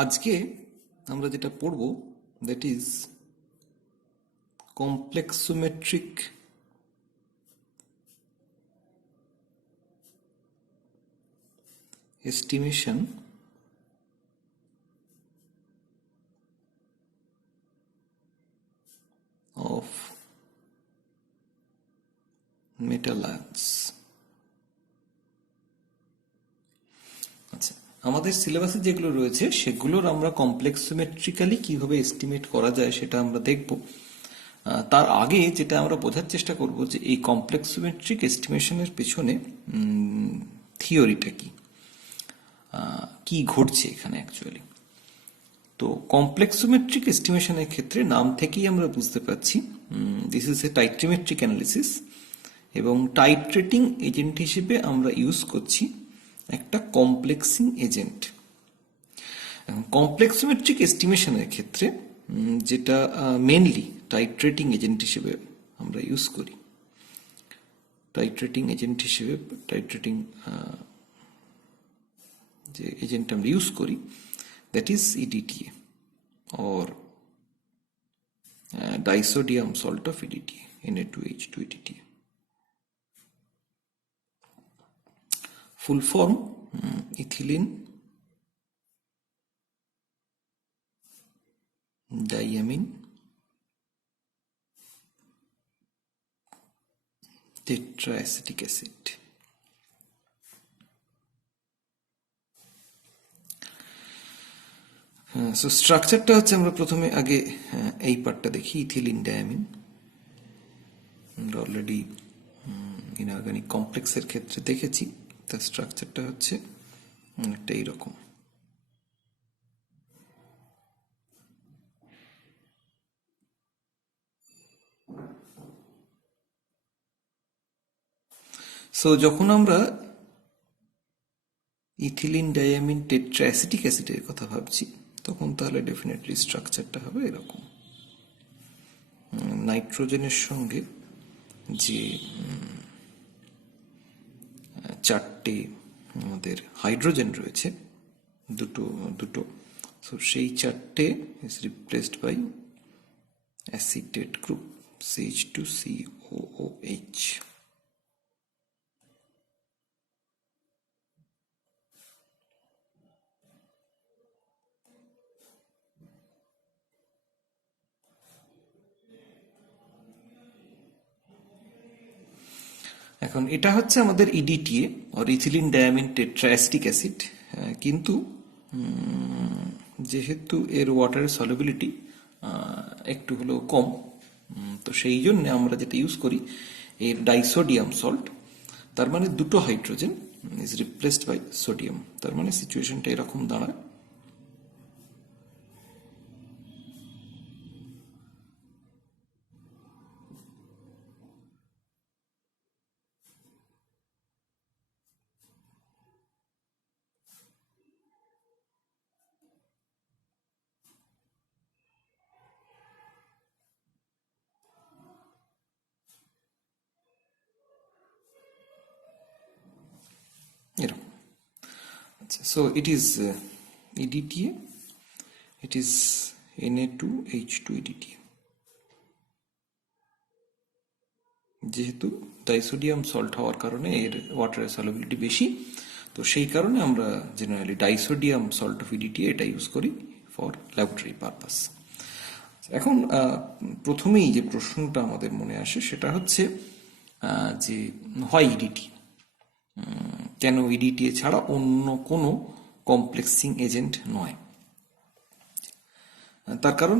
আজকে আমরা যেটা পড়ব that is complexometric estimation of metal ions. আচ্ছা, আমাদের সিলেবাসে যেগুলো রয়েছে সেগুলোর আমরা কমপ্লেক্সোমেট্রিক্যালি কিভাবে এস্টিমেট করা যায় সেটা আমরা দেখব। তার আগে যেটা আমরা বোঝার চেষ্টা করব যে এই কমপ্লেক্সোমেট্রিক এস্টিমেশনের পেছনে থিওরিটা কি ঘটছে এখানে অ্যাকচুয়ালি। তো কমপ্লেক্সোমেট্রিক এস্টিমেশনের ক্ষেত্রে নাম থেকেই আমরা বুঝতে পারছি দিস ইজ এ টাইট্রিমেট্রিক অ্যানালিসিস, এবং টাইট্রেটিং এজেন্ট হিসেবে আমরা ইউজ করছি একটা কমপ্লেক্সিং এজেন্ট। এখন কমপ্লেক্সোমেট্রিক এস্টিমেশনের ক্ষেত্রে যেটা মেনলি টাইট্রেটিং এজেন্ট হিসেবে আমরা ইউজ করি, টাইট্রেটিং এজেন্ট হিসেবে টাইট্রেটিং যে এজেন্ট আমরা ইউজ করি that is EDTA or disodium salt of EDTA, Na2H2 EDTA. Full form ethylene diamine tetraacetic acid. So স্ট্রাকচারটা হচ্ছে, আমরা প্রথমে আগে এই পার্টটা দেখি, ইথিলিন ডায়ামিন। আমরা অলরেডি ইনঅর্গানিক কমপ্লেক্সের ক্ষেত্রে দেখেছি। তার স্ট্রাকচারটা হচ্ছে একটা এইরকম। সো যখন আমরা ইথিলিন ডায়ামিন টেট্রাঅ্যাসিটিক অ্যাসিডের কথা ভাবছি তখন তাহলে ডেফিনেটলি স্ট্রাকচারটা হবে এরকম। নাইট্রোজেনের সঙ্গে যে চারটে আমাদের হাইড্রোজেন রয়েছে, দুটো সো সেই চারটে is replaced by acetate group CH2COOH। এখন এটা হচ্ছে আমাদের EDTA or ethylene diamine tetraacetic acid, কিন্তু যেহেতু এর ওয়াটারের সলিবিলিটি একটু হলেও কম, তো সেই জন্য আমরা যেটা ইউজ করি এর ডাইসোডিয়াম সল্ট। তার মানে দুটো hydrogen is replaced by sodium. তার মানে সিচুয়েশনটা এরকম দাঁড়ায়। এরকম। আচ্ছা, so it is EDTA, it is Na2H2 EDTA। যেহেতু ডাইসোডিয়াম সল্ট হওয়ার কারণে এর ওয়াটারের সলিবিলিটি বেশি, তো সেই কারণে আমরা generally disodium salt of EDTA এটা ইউজ করি ফর ল্যাবরেটরি পারপাস। এখন প্রথমেই যে প্রশ্নটা আমাদের মনে আসে সেটা হচ্ছে যে হয় EDTA, কেন EDTA ছাড়া অন্য কোনো কমপ্লেক্সিং এজেন্ট নয়? তার কারণ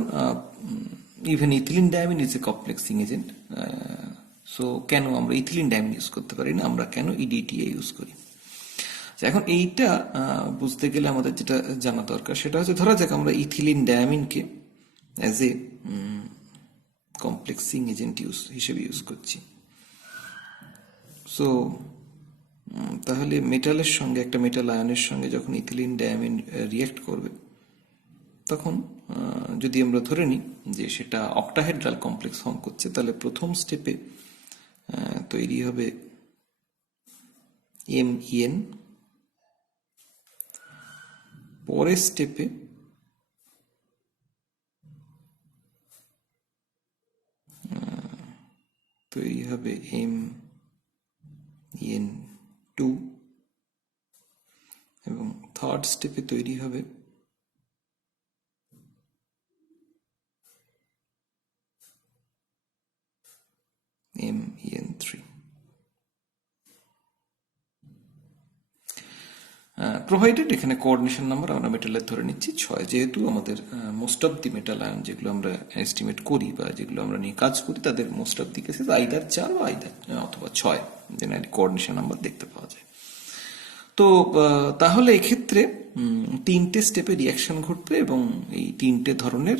even ethylene diamine is a complexing agent, so কেন আমরা ইথিলিন ডায়ামিন ইউজ করতে পারি না, আমরা কেন EDTA ইউজ করি? এখন এইটা বুঝতে গেলে আমাদের যেটা জানা দরকার সেটা হচ্ছে, ধরা যাক আমরা ethylene ডায়ামিনকে as a complexing agent হিসেবে ইউজ করছি। সো তাহলে মেটালের সঙ্গে, একটা মেটাল আয়নের সঙ্গে যখন ইথিলিন ডায়ামিন রিঅ্যাক্ট করবে, তখন যদি আমরা ধরে নিই যে সেটা অক্টাহেড্রাল কমপ্লেক্স ফর্ম করছে, তাহলে প্রথম স্টেপে তৈরি হবে MEN, পরের স্টেপে তৈরি হবে MEN2 এবং থার্ড স্টেপে তৈরি হবে MEN3। প্রোভাইডেড এখানে কোঅর্ডিনেশন নাম্বার আমরা মেটালের ধরে নিচ্ছি 6, যেহেতু আমাদের most of the metal ion যেগুলো আমরা এস্টিমেট করি বা যেগুলো আমরা নিয়ে কাজ করি তাদের most of the cases either 4 বা আইদার অথবা 6 জেনারেলি কোঅর্ডিনেশন নাম্বার দেখতে পাওয়া যায়। তো তাহলে এক্ষেত্রে তিনটে স্টেপে রিয়াকশন ঘটবে এবং এই তিনটে ধরনের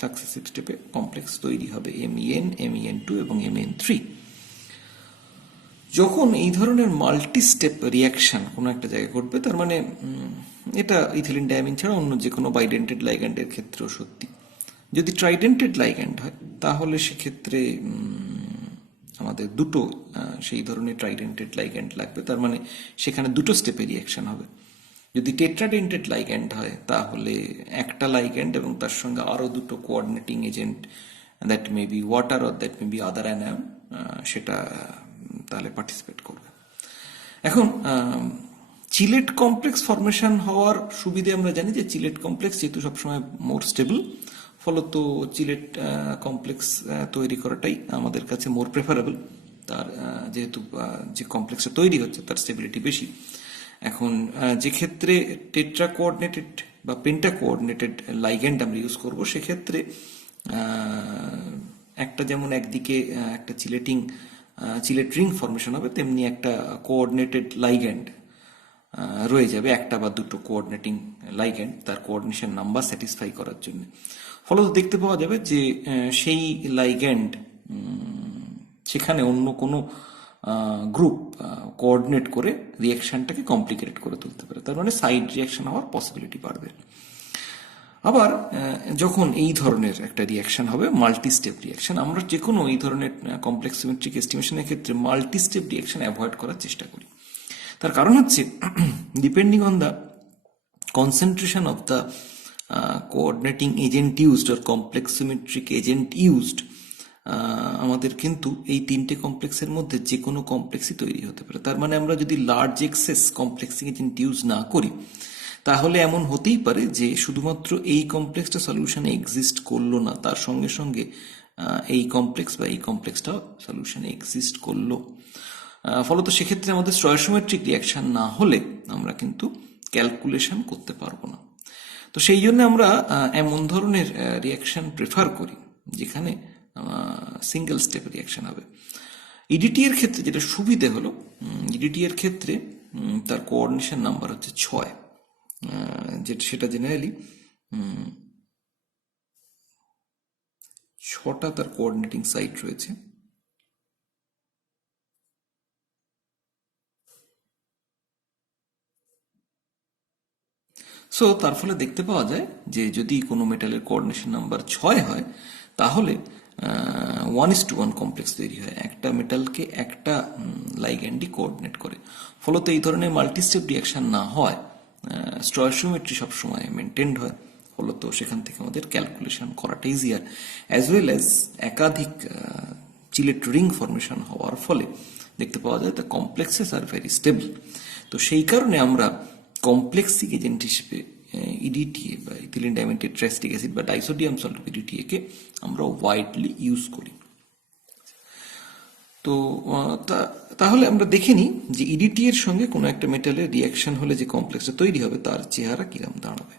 সাকসেসিভ স্টেপে কমপ্লেক্স তৈরি হবে MEN, MEN2 এবং MEN3। যখন এই ধরনের মাল্টি স্টেপ রিয়াকশন কোনো একটা জায়গায় ঘটবে, তার মানে এটা ইথিলিন ডায়ামিন ছাড়া অন্য যে কোনো বাইডেন্টেড লাইগ্যান্ডের ক্ষেত্রেও সত্যি। যদি ট্রাইডেন্টেড লাইগ্যান্ড হয় তাহলে সেক্ষেত্রে আমাদের দুটো সেই ধরনের ট্রাইডেন্টেড লাইগ্যান্ড লাগবে, তার মানে সেখানে দুটো স্টেপে রিয়াকশন হবে। যদি টেট্রাডেন্টেড লাইগ্যান্ড হয় তাহলে একটা লাইগ্যান্ড এবং তার সঙ্গে আরও দুটো coordinating agent, that may be water or that may be other anion, সেটা তাহলে পার্টিসিপেট করবে। এখন চিলেট কমপ্লেক্স ফরমেশন হওয়ার সুবিধে আমরা জানি যে চিলেট কমপ্লেক্স যেহেতু সবসময় মোর স্টেবল, ফলত চিলেট কমপ্লেক্স তৈরি করাটাই আমাদের কাছে মোর প্রেফারেবল। তার যেহেতু যে কমপ্লেক্সটা তৈরি হচ্ছে তার স্টেবিলিটি বেশি। এখন যে ক্ষেত্রে টেট্রা কোঅর্ডিনেটেড বা পেন্টা কোঅর্ডিনেটেড লাইগ্যান্ড আমরা ইউজ করব, সেক্ষেত্রে একটা যেমন একদিকে একটা চিলেট রিং ফরমেশন হবে, তেমনি একটা কোঅর্ডিনেটেড লাইগ্যান্ড রয়ে যাবে, একটা বা দুটো কোঅর্ডিনেটিং লাইগ্যান্ড তার কোঅর্ডিনেশন নাম্বার স্যাটিসফাই করার জন্য। ফলত দেখতে পাওয়া যাবে যে সেই লাইগ্যান্ড সেখানে অন্য কোনো গ্রুপ কোঅর্ডিনেট করে রিয়াকশনটাকে কমপ্লিকেটেড করে তুলতে পারে, তার মানে সাইড রিয়াকশন হওয়ার পসিবিলিটি বাড়বে। আবার যখন এই ধরনের একটা রিয়াকশন হবে মাল্টি স্টেপ রিয়াকশন, আমরা যে কোনো এই ধরনের কমপ্লেক্স সিমেট্রিক এস্টিমেশনের ক্ষেত্রে মাল্টি স্টেপ রিয়াকশন অ্যাভয়েড করার চেষ্টা করি। তার কারণ হচ্ছে depending on the concentration of the coordinating agent used or complex symmetric agent used, আমাদের কিন্তু এই তিনটে কমপ্লেক্সের মধ্যে যে কোনো কমপ্লেক্সই তৈরি হতে পারে। তার মানে আমরা যদি লার্জ এক্সেস কমপ্লেক্সিং এজেন্ট ইউজ না করি তাহলে এমন হতেই পারে যে শুধুমাত্র এই কমপ্লেক্সটা সলিউশনে এক্সিস্ট করলো না, তার সঙ্গে সঙ্গে এই কমপ্লেক্স বা এই কমপ্লেক্সটাও সলিউশনে এক্সিস্ট করলো। ফলত সেক্ষেত্রে আমাদের স্টয়সিওমেট্রিক রিয়াকশন না হলে আমরা কিন্তু ক্যালকুলেশন করতে পারবো না। তো সেই জন্য আমরা এমন ধরনের রিয়াকশন প্রেফার করি যেখানে সিঙ্গেল স্টেপ রিয়াকশন হবে। ইডিটি এর ক্ষেত্রে যেটা সুবিধে হলো, ইডিটি এর ক্ষেত্রে তার কোঅর্ডিনেশন নাম্বার হচ্ছে 6, যেটা সেটা জেনারেলি 6টা তার কোঅর্ডিনেটিং সাইট রয়েছে। সো তার ফলে দেখতে পাওয়া যায় যে যদি কোনো মেটালের কোঅর্ডিনেশন নাম্বার 6 হয় তাহলে 1:1 কমপ্লেক্স তৈরি হয়, একটা মেটালকে একটা লাইগ্যান্ডই কোঅর্ডিনেট করে। ফলত এই ধরনের মাল্টিস্টেপ রিয়াকশন না হয়, স্টয়সিওমেট্রি সবসময় মেনটেন্ড হয়, ফলত সেখান থেকে আমাদের ক্যালকুলেশন করাটা ইজিয়ার, অ্যাজ ওয়েল অ্যাজ একাধিক চিলেট রিং ফরমেশন হওয়ার ফলে দেখতে পাওয়া যায় the complexes are very stable. তো সেই কারণে আমরা কমপ্লেক্সিক এজেন্ট হিসেবে ইডিটিএ বা ইথিলিন ডাইমিন টেট্রাএসিটিক অ্যাসিড বা ডাইসোডিয়াম সল্ট ইডিটিএ কে আমরা ওয়াইডলি ইউজ করি। তো তাহলে আমরা দেখে নিই যে ইডিটি এর সঙ্গে কোনো একটা মেটালের রিয়াকশন হলে যে কমপ্লেক্সটা তৈরি হবে তার চেহারা কিরম দাঁড়াবে।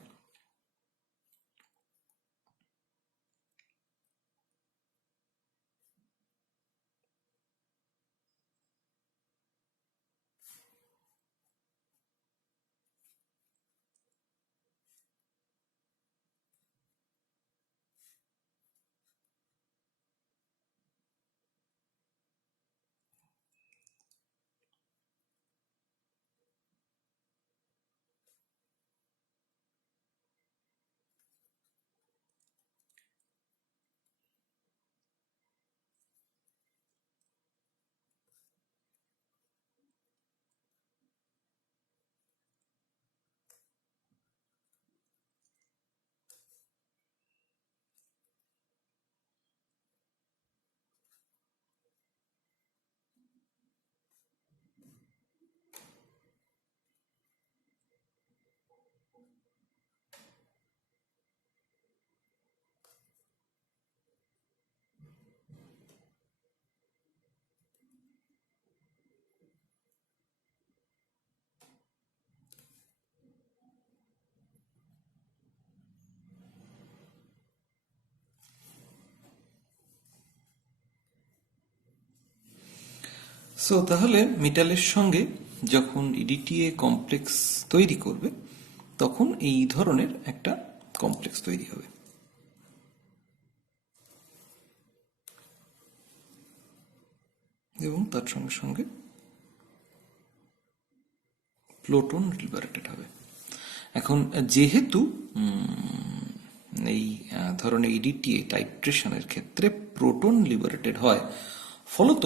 সো তাহলে মেটালের সঙ্গে যখন ইডিটিএ কমপ্লেক্স তৈরি করবে তখন এই ধরনের একটা কমপ্লেক্স তৈরি হবে। এবং তার সঙ্গে সঙ্গে প্লুটোন লিবারেটেড হবে। এখন যেহেতু এই ধরনের ইডিটিএ টাইট্রেশনের ক্ষেত্রে প্রোটন লিবারেটেড হয়, ফলত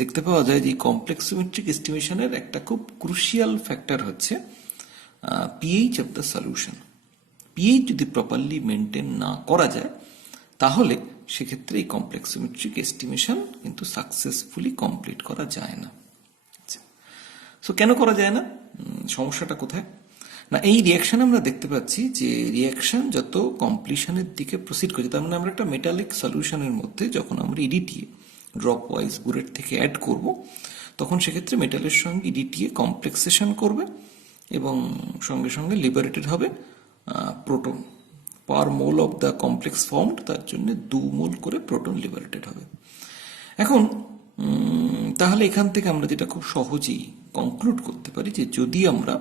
দেখতে পাওয়া যায় যে কমপ্লেক্স সিমেট্রিক এস্টিমেশনের একটা খুব ক্রুশিয়াল ফ্যাক্টর হচ্ছে pH of the solution. PH যদি প্রপারলি মেনটেন না করা যায় তাহলে সেক্ষেত্রে এই কমপ্লেক্স সিমেট্রিক এস্টিমেশন কিন্তু সাকসেসফুলি কমপ্লিট করা যায় না। সো কেন করা যায় না? সমস্যাটা কোথায়? না, এই রিয়াকশন আমরা দেখতে পাচ্ছি যে রিয়াকশন যত কমপ্লিশনের দিকে প্রসিড করছে, তার মানে আমরা একটা মেটালিক সলিউশনের মধ্যে যখন আমরা ইডিটিএ ড্রপ ওয়াইজ বুরেট থেকে অ্যাড করব, তখন সেক্ষেত্রে মেটালের সঙ্গে ইডিটিএ কমপ্লেক্সেশন করবে এবং সঙ্গে সঙ্গে লিবারেটেড হবে proton. Per mole of the complex formed, তার জন্য 2 মোল করে প্রোটন লিবারেটেড হবে। এখন তাহলে এখান থেকে আমরা যেটা খুব সহজেই কনক্লুড করতে পারি যে যদি আমরা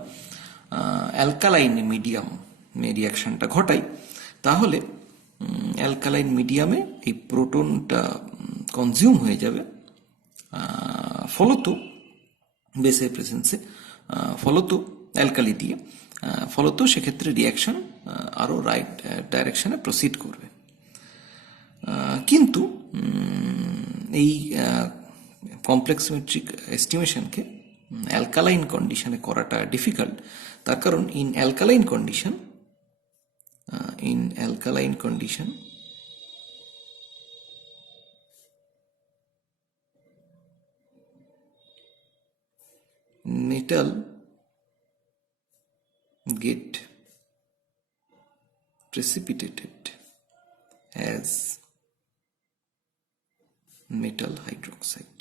অ্যালকালাইন মিডিয়াম রিয়াকশনটা ঘটাই তাহলে অ্যালকালাইন মিডিয়ামে এই প্রোটনটা কনজিউম হয়ে যাবে, ফলত বেসের প্রেজেন্সে, ফলত অ্যালকালি দিয়ে, ফলত সেক্ষেত্রে রিয়াকশন আরও রাইট ডাইরেকশনে প্রসিড করবে। কিন্তু এই কমপ্লেক্স সিমেট্রিক এস্টিমেশনকে অ্যালকালাইন কন্ডিশনে করাটা ডিফিকাল্ট। তার কারণ in alkaline condition metal get precipitated as metal hydroxide.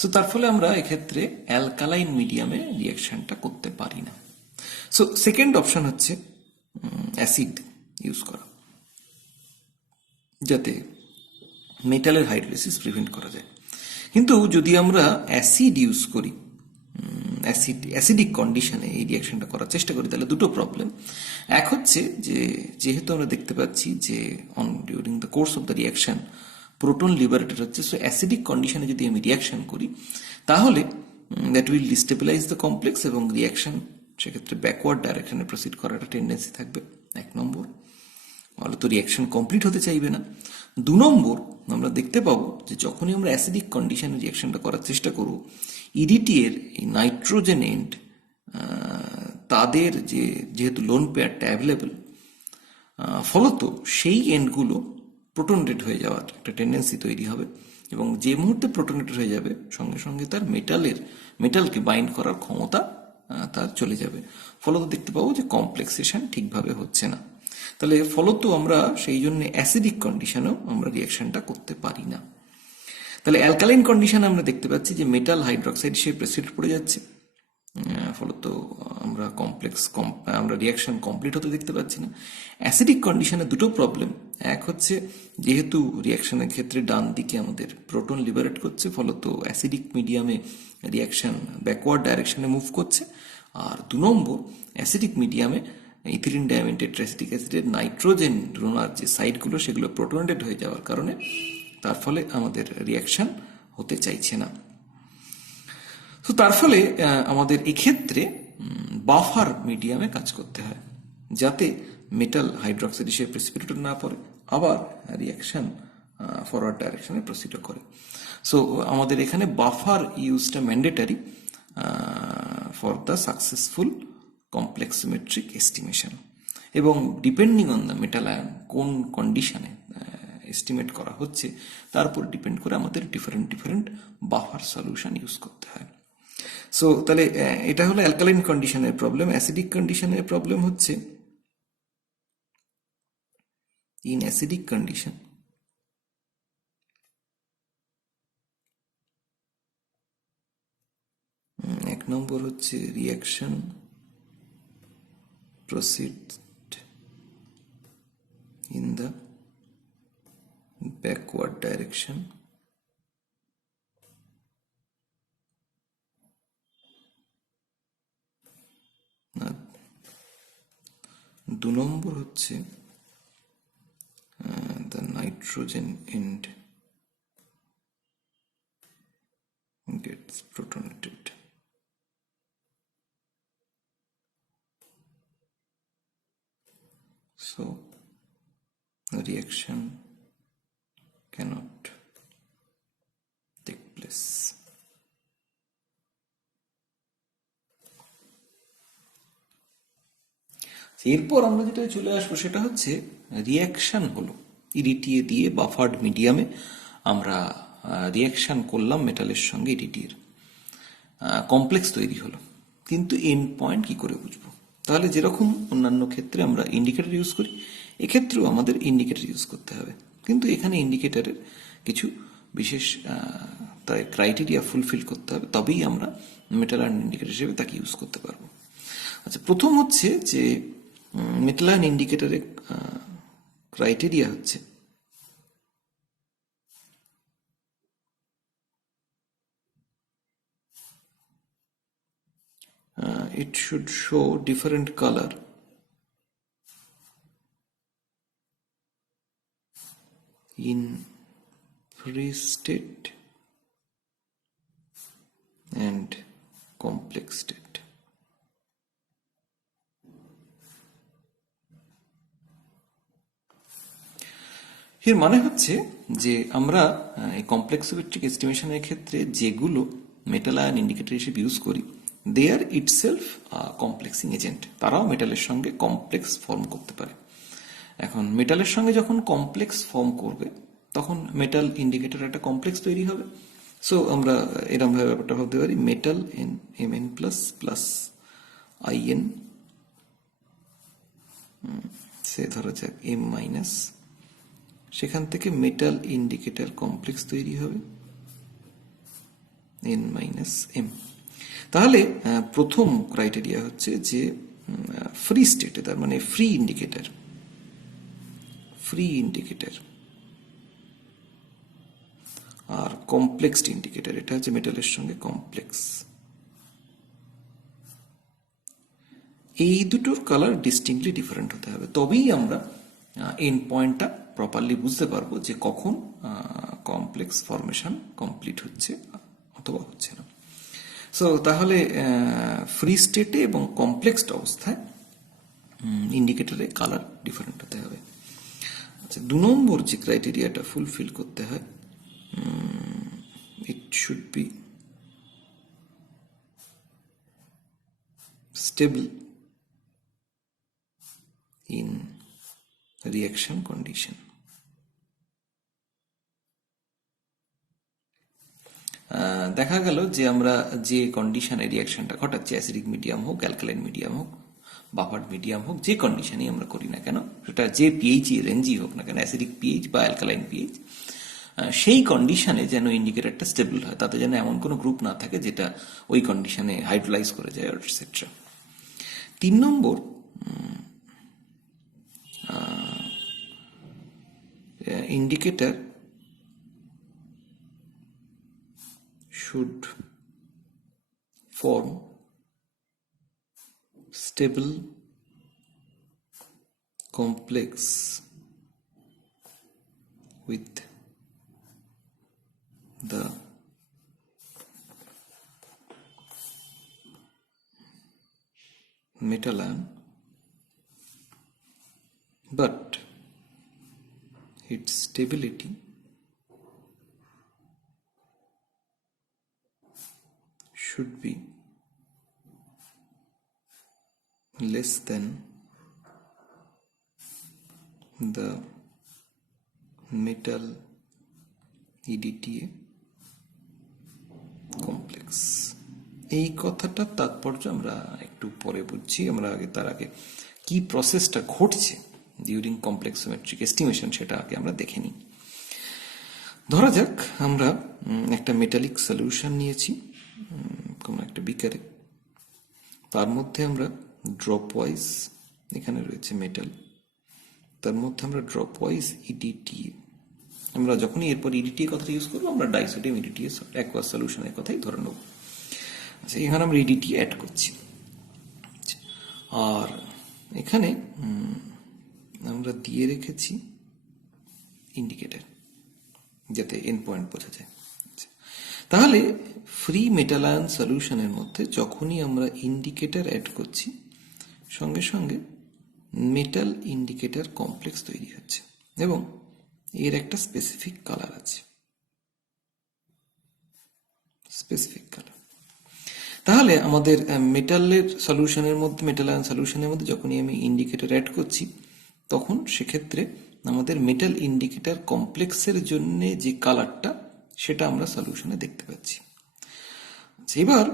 So তার ফলে আমরা এক্ষেত্রে অ্যালকালাইন মিডিয়ামে রিয়াকশনটা করতে পারি না। সো সেকেন্ড অপশন হচ্ছে অ্যাসিড ইউজ করা, যাতে মেটালের হাইড্রোলাইসিস প্রিভেন্ট করা যায়। কিন্তু যদি আমরা অ্যাসিড ইউজ করি, অ্যাসিডিক কন্ডিশনে এই রিয়াকশনটা করার চেষ্টা করি, তাহলে দুটো প্রবলেম। এক হচ্ছে যে যেহেতু আমরা দেখতে পাচ্ছি যে during the course of the reaction proton liberated হচ্ছে, সো অ্যাসিডিক কন্ডিশনে যদি আমি রিয়াকশন করি তাহলে that will destabilise the complex এবং রিয়াকশন সেক্ষেত্রে ব্যাকওয়ার্ড ডাইরেকশনে প্রসিড করার একটা টেন্ডেন্সি থাকবে, 1 নম্বর। তাহলে তো রিয়াকশন কমপ্লিট হতে চাইবে না। 2 নম্বর, আমরা দেখতে পাবো যে যখনই আমরা অ্যাসিডিক কন্ডিশনে রিয়াকশনটা করার চেষ্টা করব, ইডিটি এর এই নাইট্রোজেন এন্ড তাদের যেহেতু লোন পেয়ারটা অ্যাভেলেবল, ফলত সেই এন্ডগুলো প্রোটনেটেড হয়ে যাওয়ার একটা টেন্ডেন্সি তৈরি হবে এবং যে মুহূর্তে প্রোটনেটেড হয়ে যাবে সঙ্গে সঙ্গে তার মেটালকে বাইন্ড করার ক্ষমতা তার চলে যাবে। ফলত দেখতে পাবো যে কমপ্লেক্সেশন ঠিকভাবে হচ্ছে না। তাহলে ফলত আমরা সেই জন্য অ্যাসিডিক কন্ডিশনেও আমরা রিয়াকশনটা করতে পারি না। তাহলে অ্যালকালাইন কন্ডিশনে আমরা দেখতে পাচ্ছি যে মেটাল হাইড্রোক্সাইড সে প্রেসিড পড়ে যাচ্ছে, ফলত আমরা রিয়াকশন কমপ্লিট হতে দেখতে পাচ্ছি না। অ্যাসিডিক কন্ডিশনে দুটো প্রবলেম। এক হচ্ছে যেহেতু রিয়াকশনের ক্ষেত্রে ডান দিকে আমাদের প্রোটন লিবারেট করছে, ফলত অ্যাসিডিক মিডিয়ামে রিয়াকশন ব্যাকওয়ার্ড ডাইরেকশনে মুভ করছে। আর 2 নম্বর, অ্যাসিডিক মিডিয়ামে ইথিলিন ডাইমিন টেট্রাএসিটিক অ্যাসিডের নাইট্রোজেন ডোনার যে সাইটগুলো সেগুলো প্রোটনেটেড হয়ে যাওয়ার কারণে তার ফলে আমাদের রিয়াকশন হতে চাইছে না। তো তার ফলে আমাদের এক্ষেত্রে বাফার মিডিয়ামে কাজ করতে হয় যাতে মেটাল হাইড্রোক্সাইড হিসেবে প্রেসিপিটেট না পড়ে, আবার রিয়াকশন ফরওয়ার্ড ডাইরেকশনে প্রসিডও করে। সো আমাদের এখানে বাফার ইউজটা mandatory for the successful complex symmetric estimation. এবং depending on the metal ion কোন কন্ডিশনে এস্টিমেট করা হচ্ছে তার উপর ডিপেন্ড করে আমাদের ডিফারেন্ট বাফার সলিউশন ইউজ করতে হয়। সো তাহলে এটা হলো অ্যালকালাইন কন্ডিশনের প্রবলেম। অ্যাসিডিক কন্ডিশনের প্রবলেম হচ্ছে ইন অ্যাসিডিক কন্ডিশন এক নম্বর হচ্ছে reaction proceed in the backward direction 2 নম্বর হচ্ছে the nitrogen end gets protonated. So the reaction cannot take place. এরপর আমরা যেটা চলে আসবো সেটা হচ্ছে রিয়াকশন হলো ইডিটিএ দিয়ে বাফার্ড মিডিয়ামে আমরা রিয়াকশন করলাম মেটালের সঙ্গে ইডিটিএর কমপ্লেক্স তৈরি হলো, কিন্তু এন্ড পয়েন্ট কি করে বুঝবো? তাহলে যেরকম অন্যান্য ক্ষেত্রে আমরা ইন্ডিকেটর ইউজ করি, এক্ষেত্রেও আমাদের ইন্ডিকেটর ইউজ করতে হবে, কিন্তু এখানে ইন্ডিকেটরের কিছু বিশেষ তাই ক্রাইটেরিয়া ফুলফিল করতে হবে, তবেই আমরা মেটাল আয়ন ইন্ডিকেটর হিসেবে তাকে ইউজ করতে পারবো। আচ্ছা, প্রথম হচ্ছে যে মেটাল আয়ন ইন্ডিকেটরের ক্রাইটেরিয়া হচ্ছে it should show different color in free state and complex state. এর মানে হচ্ছে যে আমরা এই কমপ্লেক্সোমেট্রিক এস্টিমেশনের ক্ষেত্রে যেগুলো মেটাল আয়ন ইন্ডিকেটর হিসেবে ইউজ করি, দে আর ইটসেলফ কমপ্লেক্সিং এজেন্ট, তারাও মেটালের সঙ্গে কমপ্লেক্স ফর্ম করতে পারে। এখন মেটালের সঙ্গে যখন কমপ্লেক্স ফর্ম করবে তখন মেটাল ইন্ডিকেটর একটা কমপ্লেক্স তৈরি হবে। সো আমরা এরকম ভাবে ব্যাপারটা ভাবতে পারি, metal N M N plus plus I N, সে ধরা যাক এম মাইনাস, সেখান থেকে মেটাল ইন্ডিকেটর কমপ্লেক্স তৈরি হবে এন মাইনাস এম। তাহলে প্রথম ক্রাইটেরিয়া হচ্ছে যে ফ্রি স্টেটে, তার মানে ফ্রি ইন্ডিকেটর আর কমপ্লেক্স ইন্ডিকেটর, এটা হচ্ছে মেটালের সঙ্গে কমপ্লেক্স, এই দুটোর কালার ডিস্টিংক্টলি ডিফারেন্ট হতে হবে, তবেই আমরা এন্ড পয়েন্টটা প্রপারলি বুঝতে পারবো যে কখন কমপ্লেক্স ফরমেশন কমপ্লিট হচ্ছে অথবা হচ্ছে না। সো তাহলে ফ্রি স্টেটে এবং কমপ্লেক্সড অবস্থায় ইন্ডিকেটরে কালার ডিফারেন্ট হতে হবে। আচ্ছা, 2 নম্বর যে ক্রাইটেরিয়াটা ফুলফিল করতে হয়, it should be stable in reaction condition. দেখা গেল যে আমরা যে কন্ডিশনে রিঅ্যাকশনটা ঘটাচ্ছি, অ্যাসিডিক মিডিয়াম হোক, অ্যালকালাইন মিডিয়াম হোক, বাফার্ড মিডিয়াম হোক, যে কন্ডিশনেই আমরা করি না কেন, সেটা যে পিএইচ রেঞ্জই হোক না কেন, অ্যাসিডিক পিএইচ বা অ্যালকালাইন পিএইচ, সেই কন্ডিশনে যেন ইন্ডিকেটরটা স্টেবল হয়, তাতে যেন এমন কোনো গ্রুপ না থাকে যেটা ওই কন্ডিশনে হাইড্রোলাইজ করে যায় etcetera. 3 number, indicator should form stable complex with the metal ion, but its stability should be less than the metal EDTA complex. এই কথাটার তাৎপর্য আমরা একটু পরে বুঝছি, আমরা তার আগে কি প্রসেসটা ঘটছে ডিউরিং কমপ্লেক্সোমেট্রিক এস্টিমেশন সেটা আগে আমরা দেখে নিই। ধরা যাক আমরা একটা মেটালিক সলিউশন নিয়েছি কোনো একটা বিকারে, তার মধ্যে আমরা ড্রপ ওয়াইজ, এখানে রয়েছে মেটাল, তার মধ্যে আমরা ড্রপ ওয়াইজ ইডিটিএ, আমরা যখনই এরপর ইডিটিএ কথাটা ইউজ করবো আমরা ডাইসোডিয়াম ইডিটিএ অ্যাকুয়াস সলিউশনের কথাই ধরে নেব। আচ্ছা, এখানে আমরা ইডিটিএ অ্যাড করছি, আর এখানে আমরা দিয়ে রেখেছি ইন্ডিকেটর, যাতে এন্ড পয়েন্ট বোঝা যায়। তাহলে ফ্রি মেটাল আয়ন সলিউশনের মধ্যে যখনই আমরা ইন্ডিকেটর অ্যাড করছি, সঙ্গে সঙ্গে মেটাল ইন্ডিকেটর কমপ্লেক্স তৈরি হচ্ছে এবং এর একটা স্পেসিফিক কালার আছে, স্পেসিফিক কালার। তাহলে আমাদের মেটালের সলিউশনের মধ্যে, মেটাল আয়ন সলিউশনের মধ্যে যখনই আমি ইন্ডিকেটর অ্যাড করছি, তখন সেক্ষেত্রে আমাদের মেটাল ইন্ডিকেটর কমপ্লেক্সের জন্য যে কালারটা, সেটা আমরা সলিউশনে দেখতে পাচ্ছি। এবার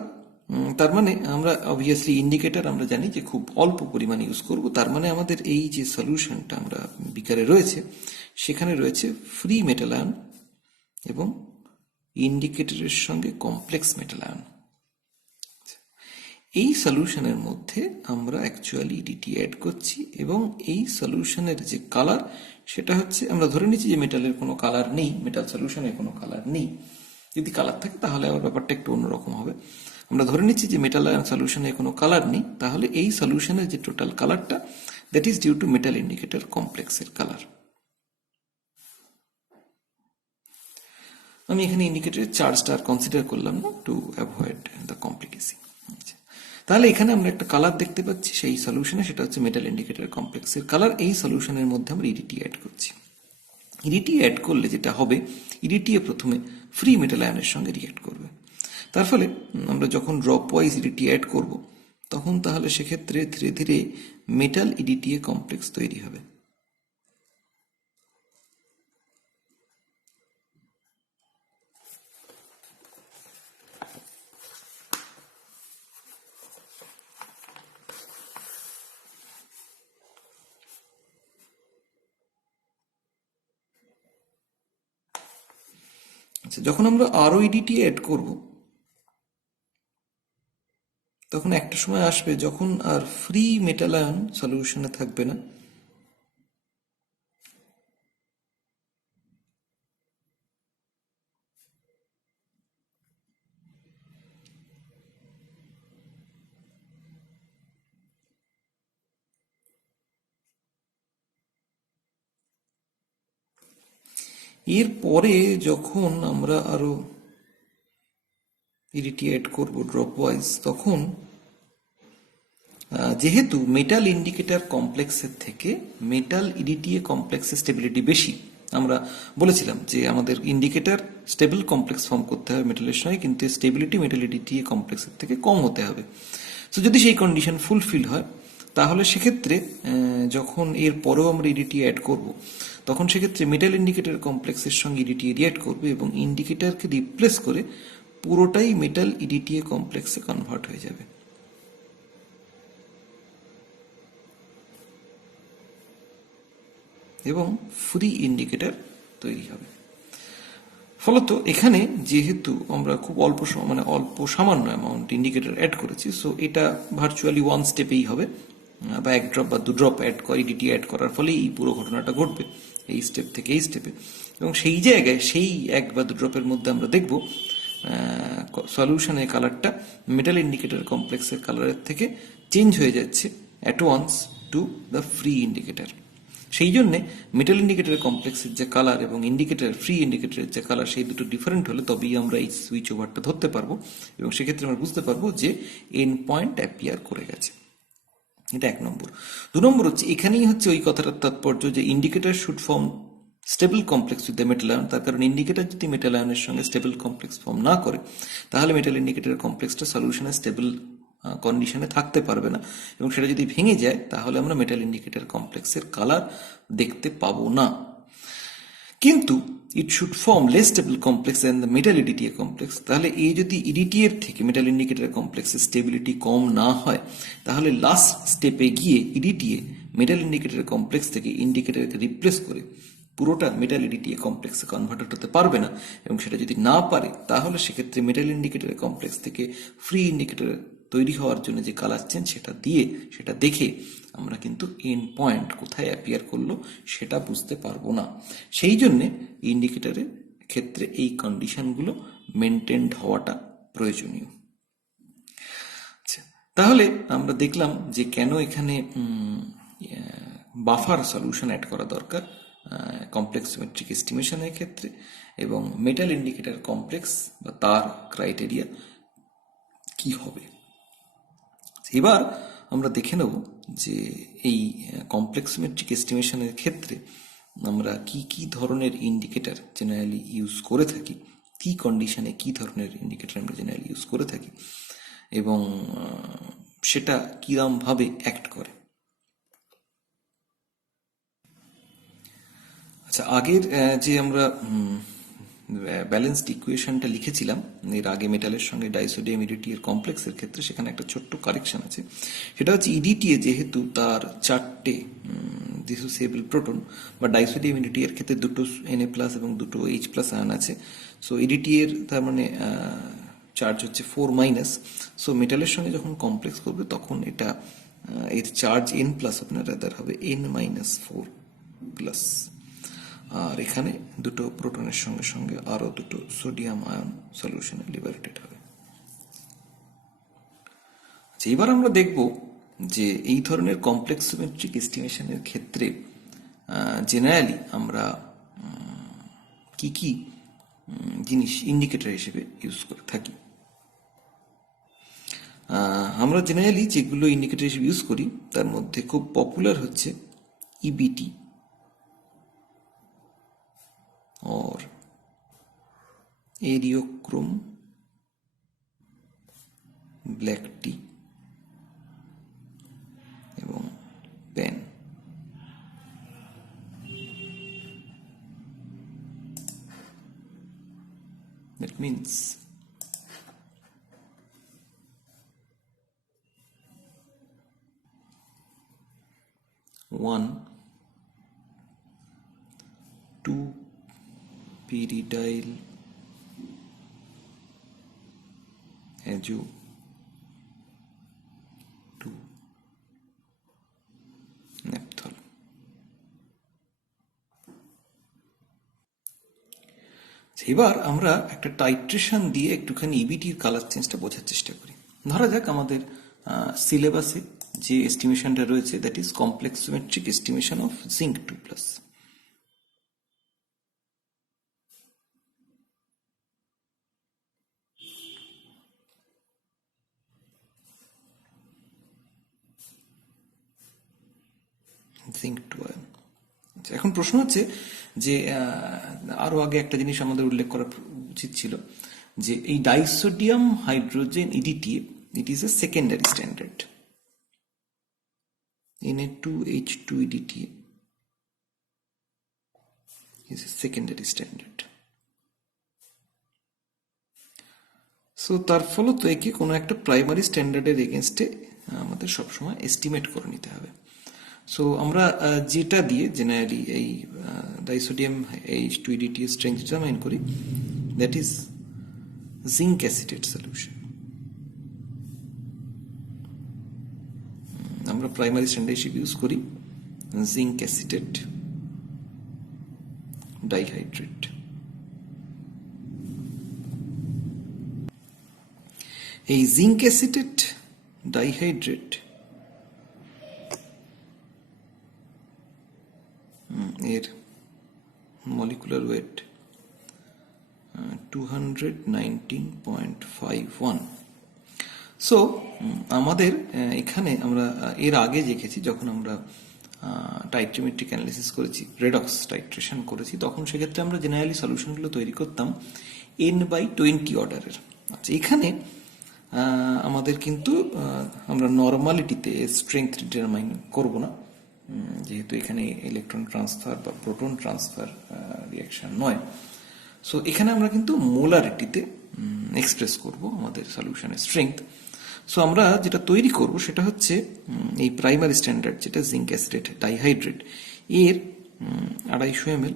তার মানে আমরা অবভিয়াসলি ইন্ডিকেটর আমরা জানি যে খুব অল্প পরিমাণে ইউজ করব। তার মানে আমাদের এই যে সলিউশনটা আমরা বিকারে রয়েছে, সেখানে রয়েছে ফ্রি মেটাল আয়ন এবং ইন্ডিকেটরের সঙ্গে কমপ্লেক্স মেটাল আয়ন। এই সলিউশনের মধ্যে আমরা অ্যাকচুয়ালি ইডিটি অ্যাড করছি এবং এই সলিউশনের যে কালার, সেটা হচ্ছে, আমরা ধরে নিচ্ছি যে মেটালের কোনো কালার নেই, মেটাল সলিউশনের কোনো কালার নেই। যদি কালার থাকে তাহলে আবার ব্যাপারটা একটু অন্যরকম হবে। আমরা ধরে নিচ্ছি যে মেটাল আয়ন সলিউশনে কোনো কালার নেই, তাহলে এই সলিউশনের যে টোটাল কালারটা, that is due to metal indicator কমপ্লেক্সের কালার। আমি এখানে ইন্ডিকেটরের চার্জটা আর কনসিডার করলাম না, টু অ্যাভয়েড দ্য কমপ্লিকেসি। তাহলে এখানে আমরা একটা কালার দেখতে পাচ্ছি সেই সলিউশনে, সেটা হচ্ছে মেটাল ইন্ডিকেটর কমপ্লেক্সের কালার। এই সলিউশনের মধ্যে আমরা ইডিটি অ্যাড করছি। ইডিটি অ্যাড করলে যেটা হবে, ইডিটি প্রথমে ফ্রি মেটাল আয়নের সঙ্গে রিঅ্যাক্ট করবে। তার ফলে আমরা যখন ড্রপ ওয়াইজ ইডিটি অ্যাড করব, তখন তাহলে সেক্ষেত্রে ধীরে ধীরে মেটাল ইডিটিএ কমপ্লেক্স তৈরি হবে। আচ্ছা, যখন আমরা আরও ইডিটি অ্যাড করব, তখন একটা সময় আসবে যখন আর ফ্রি মেটাল আয়ন সলিউশনে থাকবে না, এরপরে যখন আমরা আরো ইডিটি অ্যাড করব ড্রপ ওয়াইজ, তখন যেহেতু মেটাল ইন্ডিকেটর কমপ্লেক্সের থেকে মেটাল ইডিটিএ কমপ্লেক্সের স্টেবিলিটি বেশি, আমরা বলেছিলাম যে আমাদের ইন্ডিকেটর স্টেবল কমপ্লেক্স ফর্ম করতে হবে মেটালের সঙ্গে, কিন্তু স্টেবিলিটি মেটাল ইডিটিএ কমপ্লেক্সের থেকে কম হতে হবে। তো যদি সেই কন্ডিশন ফুলফিল হয়, তাহলে সেক্ষেত্রে যখন এর পরেও আমরা ইডিটি অ্যাড করব, তখন সেক্ষেত্রে মেটাল ইন্ডিকেটর কমপ্লেক্সের সঙ্গে ইডিটি রিঅ্যাক্ট করবে এবং ইন্ডিকেটরকে রিপ্লেস করে পুরোটাই মেটাল ইডিটিএ কমপ্লেক্সে কনভার্ট হয়ে যাবে। এবং ফ্রি ইন্ডিকেটর তৈরি হবে। ফলত এখানে যেহেতু আমরা খুব অল্প মানে অল্প সামান্য অ্যামাউন্ট ইন্ডিকেটর অ্যাড করেছি, সো এটা ভার্চুয়ালি ওয়ান স্টেপেই হবে, বা এক ড্রপ বা দু ড্রপ ইডিটি অ্যাড করার ফলে এই পুরো ঘটনাটা ঘটবে, এই স্টেপ থেকে এই স্টেপে। এবং সেই জায়গায় সেই এক বা দু ড্রপের মধ্যে আমরা দেখব সলিউশনের কালারটা মেটাল ইন্ডিকেটর কমপ্লেক্সের কালারের থেকে চেঞ্জ হয়ে যাচ্ছে at once to the free indicator. সেই জন্যে মেটাল ইন্ডিকেটর কমপ্লেক্সের যে কালার এবং ইন্ডিকেটর ফ্রি ইন্ডিকেটরের যে কালার, সেই দুটো ডিফারেন্ট হলে তবেই আমরা এই সুইচ ওভারটা ধরতে পারবো এবং সেক্ষেত্রে আমরা বুঝতে পারবো যে এন্ড পয়েন্ট অ্যাপিয়ার করে গেছে। এটা এক নম্বর। দু নম্বর হচ্ছে, এখানেই হচ্ছে ওই কথাটার তাৎপর্য যে indicator should form stable complex with the metal ion. তার কারণ ইন্ডিকেটর যদি মেটাল আয়নের সঙ্গে স্টেবল কমপ্লেক্স ফর্ম না করে, তাহলে মেটাল ইন্ডিকেটর কমপ্লেক্সটা সলিউশনে স্টেবল কন্ডিশনে থাকতে পারবে না এবং সেটা যদি ভেঙে যায়, তাহলে আমরা মেটাল ইন্ডিকেটর কমপ্লেক্সের কালার দেখতে পাবো না। কিন্তু it should form less stable complex then the metal EDTA complex. তাহলে এই যদি ইডিটিএ এর থেকে মেটাল ইন্ডিকেটর কমপ্লেক্সের স্টেবিলিটি কম না হয়, তাহলে লাস্ট স্টেপে গিয়ে ইডিটিএ মেটাল ইন্ডিকেটর কমপ্লেক্স থেকে ইন্ডিকেটরকে রিপ্লেস করে পুরোটা মেটাল ইডিটিএ কমপ্লেক্সে কনভার্ট হতে পারবে না। এবং সেটা যদি না পারে, তাহলে সেক্ষেত্রে মেটাল ইন্ডিকেটর কমপ্লেক্স থেকে ফ্রি ইন্ডিকেটর তৈরি হওয়ার জন্য যে কালার চেঞ্জ, সেটা দেখে আমরা কিন্তু এন্ড পয়েন্ট কোথায় অ্যাপিয়ার করলো সেটা বুঝতে পারবো না। সেই জন্যে ইন্ডিকেটরের ক্ষেত্রে এই কন্ডিশনগুলো মেনটেন্ড হওয়াটা প্রয়োজনীয়। তাহলে আমরা দেখলাম যে কেন এখানে বাফার সলিউশন অ্যাড করা দরকার কমপ্লেক্স সিমেট্রিক এস্টিমেশনের ক্ষেত্রে, এবং মেটাল ইন্ডিকেটর কমপ্লেক্স বা তার ক্রাইটেরিয়া কি হবে। এবার আমরা দেখে নেব যে এই কমপ্লেক্স সিমেট্রিক এস্টিমেশনের ক্ষেত্রে আমরা কি কি ধরনের ইন্ডিকেটর জেনারেলি ইউজ করে থাকি, কি কন্ডিশনে কি ধরনের ইন্ডিকেটর আমরা জেনারেলি ইউজ করে থাকি, এবং সেটা কিরমভাবে অ্যাক্ট করে। আচ্ছা, আগের যে আমরা ব্যালেন্সড ইকুয়েশনটা লিখেছিলাম এর আগে মেটালের সঙ্গে ডাইসোডিয়াম ইডিটি এর কমপ্লেক্সের ক্ষেত্রে, সেখানে একটা ছোট্ট কারেকশন আছে। সেটা হচ্ছে ইডিটি এ যেহেতু তার 4টে ডিসোসিয়েবল প্রোটন, বা ডাইসোডিয়াম ইডিটি এর ক্ষেত্রে দুটো Na+ এবং দুটো H+ আয়ন আছে। সো ইডিটি এর তার মানে চার্জ হচ্ছে 4-। সো মেটালের সঙ্গে যখন কমপ্লেক্স করবে তখন এটা এর চার্জ N+ হবে না, রাদার হবে N-4+। আর এখানে দুটো প্রোটনের সঙ্গে সঙ্গে আরো দুটো সোডিয়াম আয়ন সলিউশনে লিবারেটেড হবে। আচ্ছা, এবার আমরা দেখব যে এই ধরনের কমপ্লেক্স সিমেট্রিক এস্টিমেশনের ক্ষেত্রে জেনারেলি আমরা কি কি জিনিস ইন্ডিকেটর হিসেবে ইউজ করে থাকি। আমরা জেনারেলি যেগুলো ইন্ডিকেটর হিসেবে ইউজ করি তার মধ্যে খুব পপুলার হচ্ছে ইবিটি और एरियोक्रोम, ब्लैक टी এবং pen. That means one, two pyridyl azo 2 naphthol। এবার আমরা একটা টাইট্রেশন দিয়ে একটুখানি ইবিটির কালার চেঞ্জটা বোঝার চেষ্টা করি। ধরা যাক আমাদের সিলেবাসে যে এস্টিমেশনটা রয়েছে that is complex symmetric estimation of zinc 2+। Zinc 2 ion. এখন প্রশ্ন হচ্ছে যে আরো আগে একটা জিনিস আমাদের উল্লেখ করা উচিত ছিল, যে এই disodium hydrogen ইডিটি it is a secondary standard. Na2H2 EDTA is a secondary standard. So তার ফলত একে কোনো একটা প্রাইমারি স্ট্যান্ডার্ডের এগেনস্টে আমাদের সবসময় এস্টিমেট করে নিতে হবে। সো আমরা যেটা দিয়ে জেনারেলি এই ডাইসোডিয়াম H2 EDTA এর স্ট্রেংথ ডিটারমাইন করি that is zinc acetate solution. আমরা প্রাইমারি স্ট্যান্ডার্ড হিসেবে ইউজ করি জিঙ্ক অ্যাসিটেট ডাইহাইড্রেট। এই জিঙ্ক অ্যাসিটেট ডাইহাইড্রেট এর মলিকুলার ওয়েট 219.51। সো আমাদের এখানে আমরা এর আগে দেখেছি যখন আমরা টাইট্রিমেট্রিক অ্যানালিসিস করেছি, রেডক্স টাইট্রেশন করেছি, তখন সেক্ষেত্রে আমরা জেনারেলি সলিউশনগুলো তৈরি করতাম N/20 অর্ডারের। আচ্ছা, এখানে আমাদের কিন্তু আমরা নর্মালিটিতে স্ট্রেংথ ডিটারমাইন করব না, যেহেতু এখানে ইলেকট্রন ট্রান্সফার বা প্রোটন ট্রান্সফার রিয়াকশন নয়। সো এখানে আমরা কিন্তু মোলারিটিতে এক্সপ্রেস করব আমাদের সলিউশনের স্ট্রেংথ। সো আমরা যেটা তৈরি করব সেটা হচ্ছে এই প্রাইমারি স্ট্যান্ডার্ড যেটা জিঙ্ক অ্যাসিটেট ডাইহাইড্রেট এর 250 ml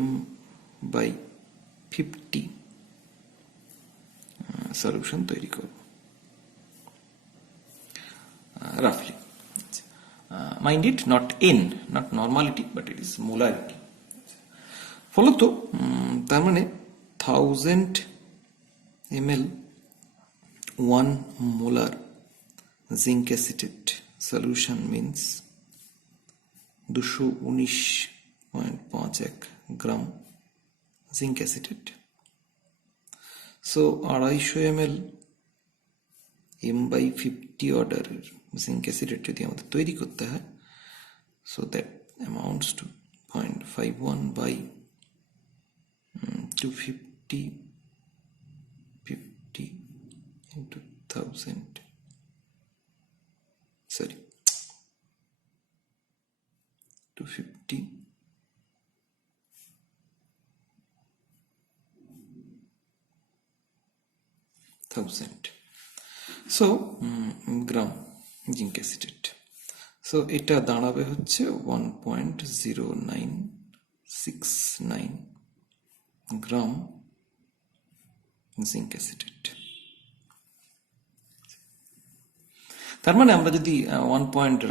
M/50 সলিউশন তৈরি করব রাফলি। Mind it, not N, not normality, but it is molarity. ফলত তার মানে 1000 ml 1 molar zinc acetate solution means 219.51 গ্রাম zinc acetate. So 250 ml M/50 অর্ডারের জিঙ্ক অ্যাসিটেট যদি আমাদের তৈরি করতে হয়, so that amounts two 0.51 by 250 50 into 1000, sorry, 250 1000, so gram zinc acetate. So এটা দাঁড়াবে হচ্ছে 1.0969 গ্রাম জিঙ্ক অ্যাসিটেট। তার মানে আমরা যদি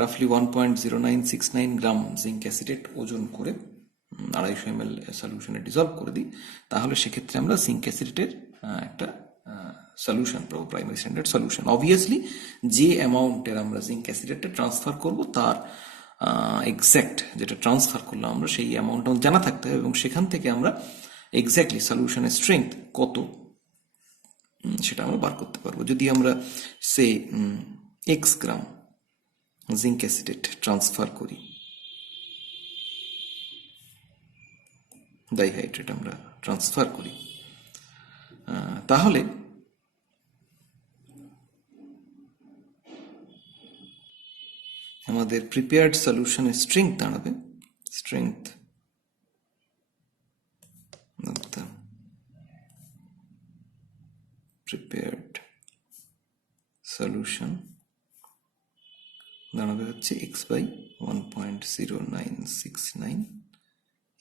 রাফলি 1.0969 গ্রাম জিঙ্ক অ্যাসিটেট ওজন করে 250 ml সলিউশনে ডিজলভ করে দিই, তাহলে সেক্ষেত্রে আমরা জিঙ্ক অ্যাসিটেটের একটা সলিউশন পাবো, প্রাইমারি স্ট্যান্ডার্ড সলিউশন। অবভিয়াসলি যে অ্যামাউন্টের আমরা জিঙ্ক অ্যাসিটেটটা ট্রান্সফার করব তার এক্স্যাক্ট যেটা ট্রান্সফার করলাম আমরা সেই অ্যামাউন্টটা জানা থাকতে হবে, এবং সেখান থেকে আমরা এক্স্যাক্টলি সলিউশনের স্ট্রেংথ কত সেটা আমরা বার করতে পারবো। যদি আমরা সে x গ্রাম জিঙ্ক অ্যাসিটেট ট্রান্সফার করি, ডাইহাইড্রেট আমরা ট্রান্সফার করি, তাহলে আমাদের প্রিপেয়ার্ড সলিউশনের স্ট্রেংথ দাঁড়াবে strength of the prepared solution দাঁড়াবে হচ্ছে x/1.0969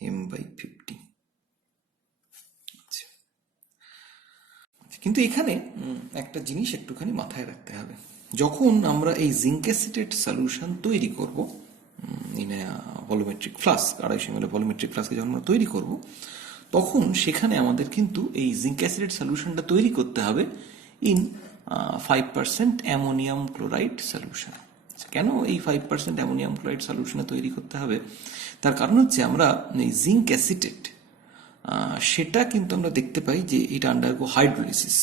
M/50। কিন্তু এখানে একটা জিনিস একটুখানি মাথায় রাখতে হবে, যখন আমরা এই জিঙ্ক অ্যাসিটেট সলিউশন তৈরি করব in volumetric flask, 250 ml volumetric ফ্লাস্কে যখন আমরা তৈরি করব, তখন সেখানে আমাদের কিন্তু এই জিঙ্ক অ্যাসিটেট সলিউশনটা তৈরি করতে হবে ইন 5% অ্যামোনিয়াম ক্লোরাইড সলিউশন। কেন এই 5% অ্যামোনিয়াম ক্লোরাইড সলিউশনে তৈরি করতে হবে? তার কারণ হচ্ছে আমরা এই জিঙ্ক অ্যাসিটেট সেটা কিন্তু আমরা দেখতে পাই যে এটা undergo hydrolysis.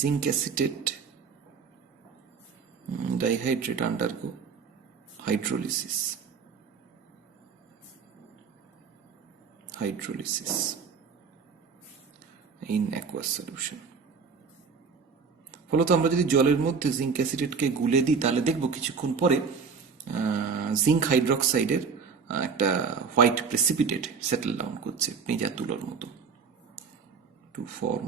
Zinc acetate dihydrate undergo hydrolysis in aqueous solution। ফলত আমরা যদি জলের মধ্যে জিঙ্ক অ্যাসিটেটকে গুলে দিই, তাহলে দেখব কিছুক্ষণ পরে জিঙ্ক হাইড্রক্সাইডের একটা হোয়াইট প্রেসিপিটেট সেটেল ডাউন করছে পেঁজা তুলোর মতো to form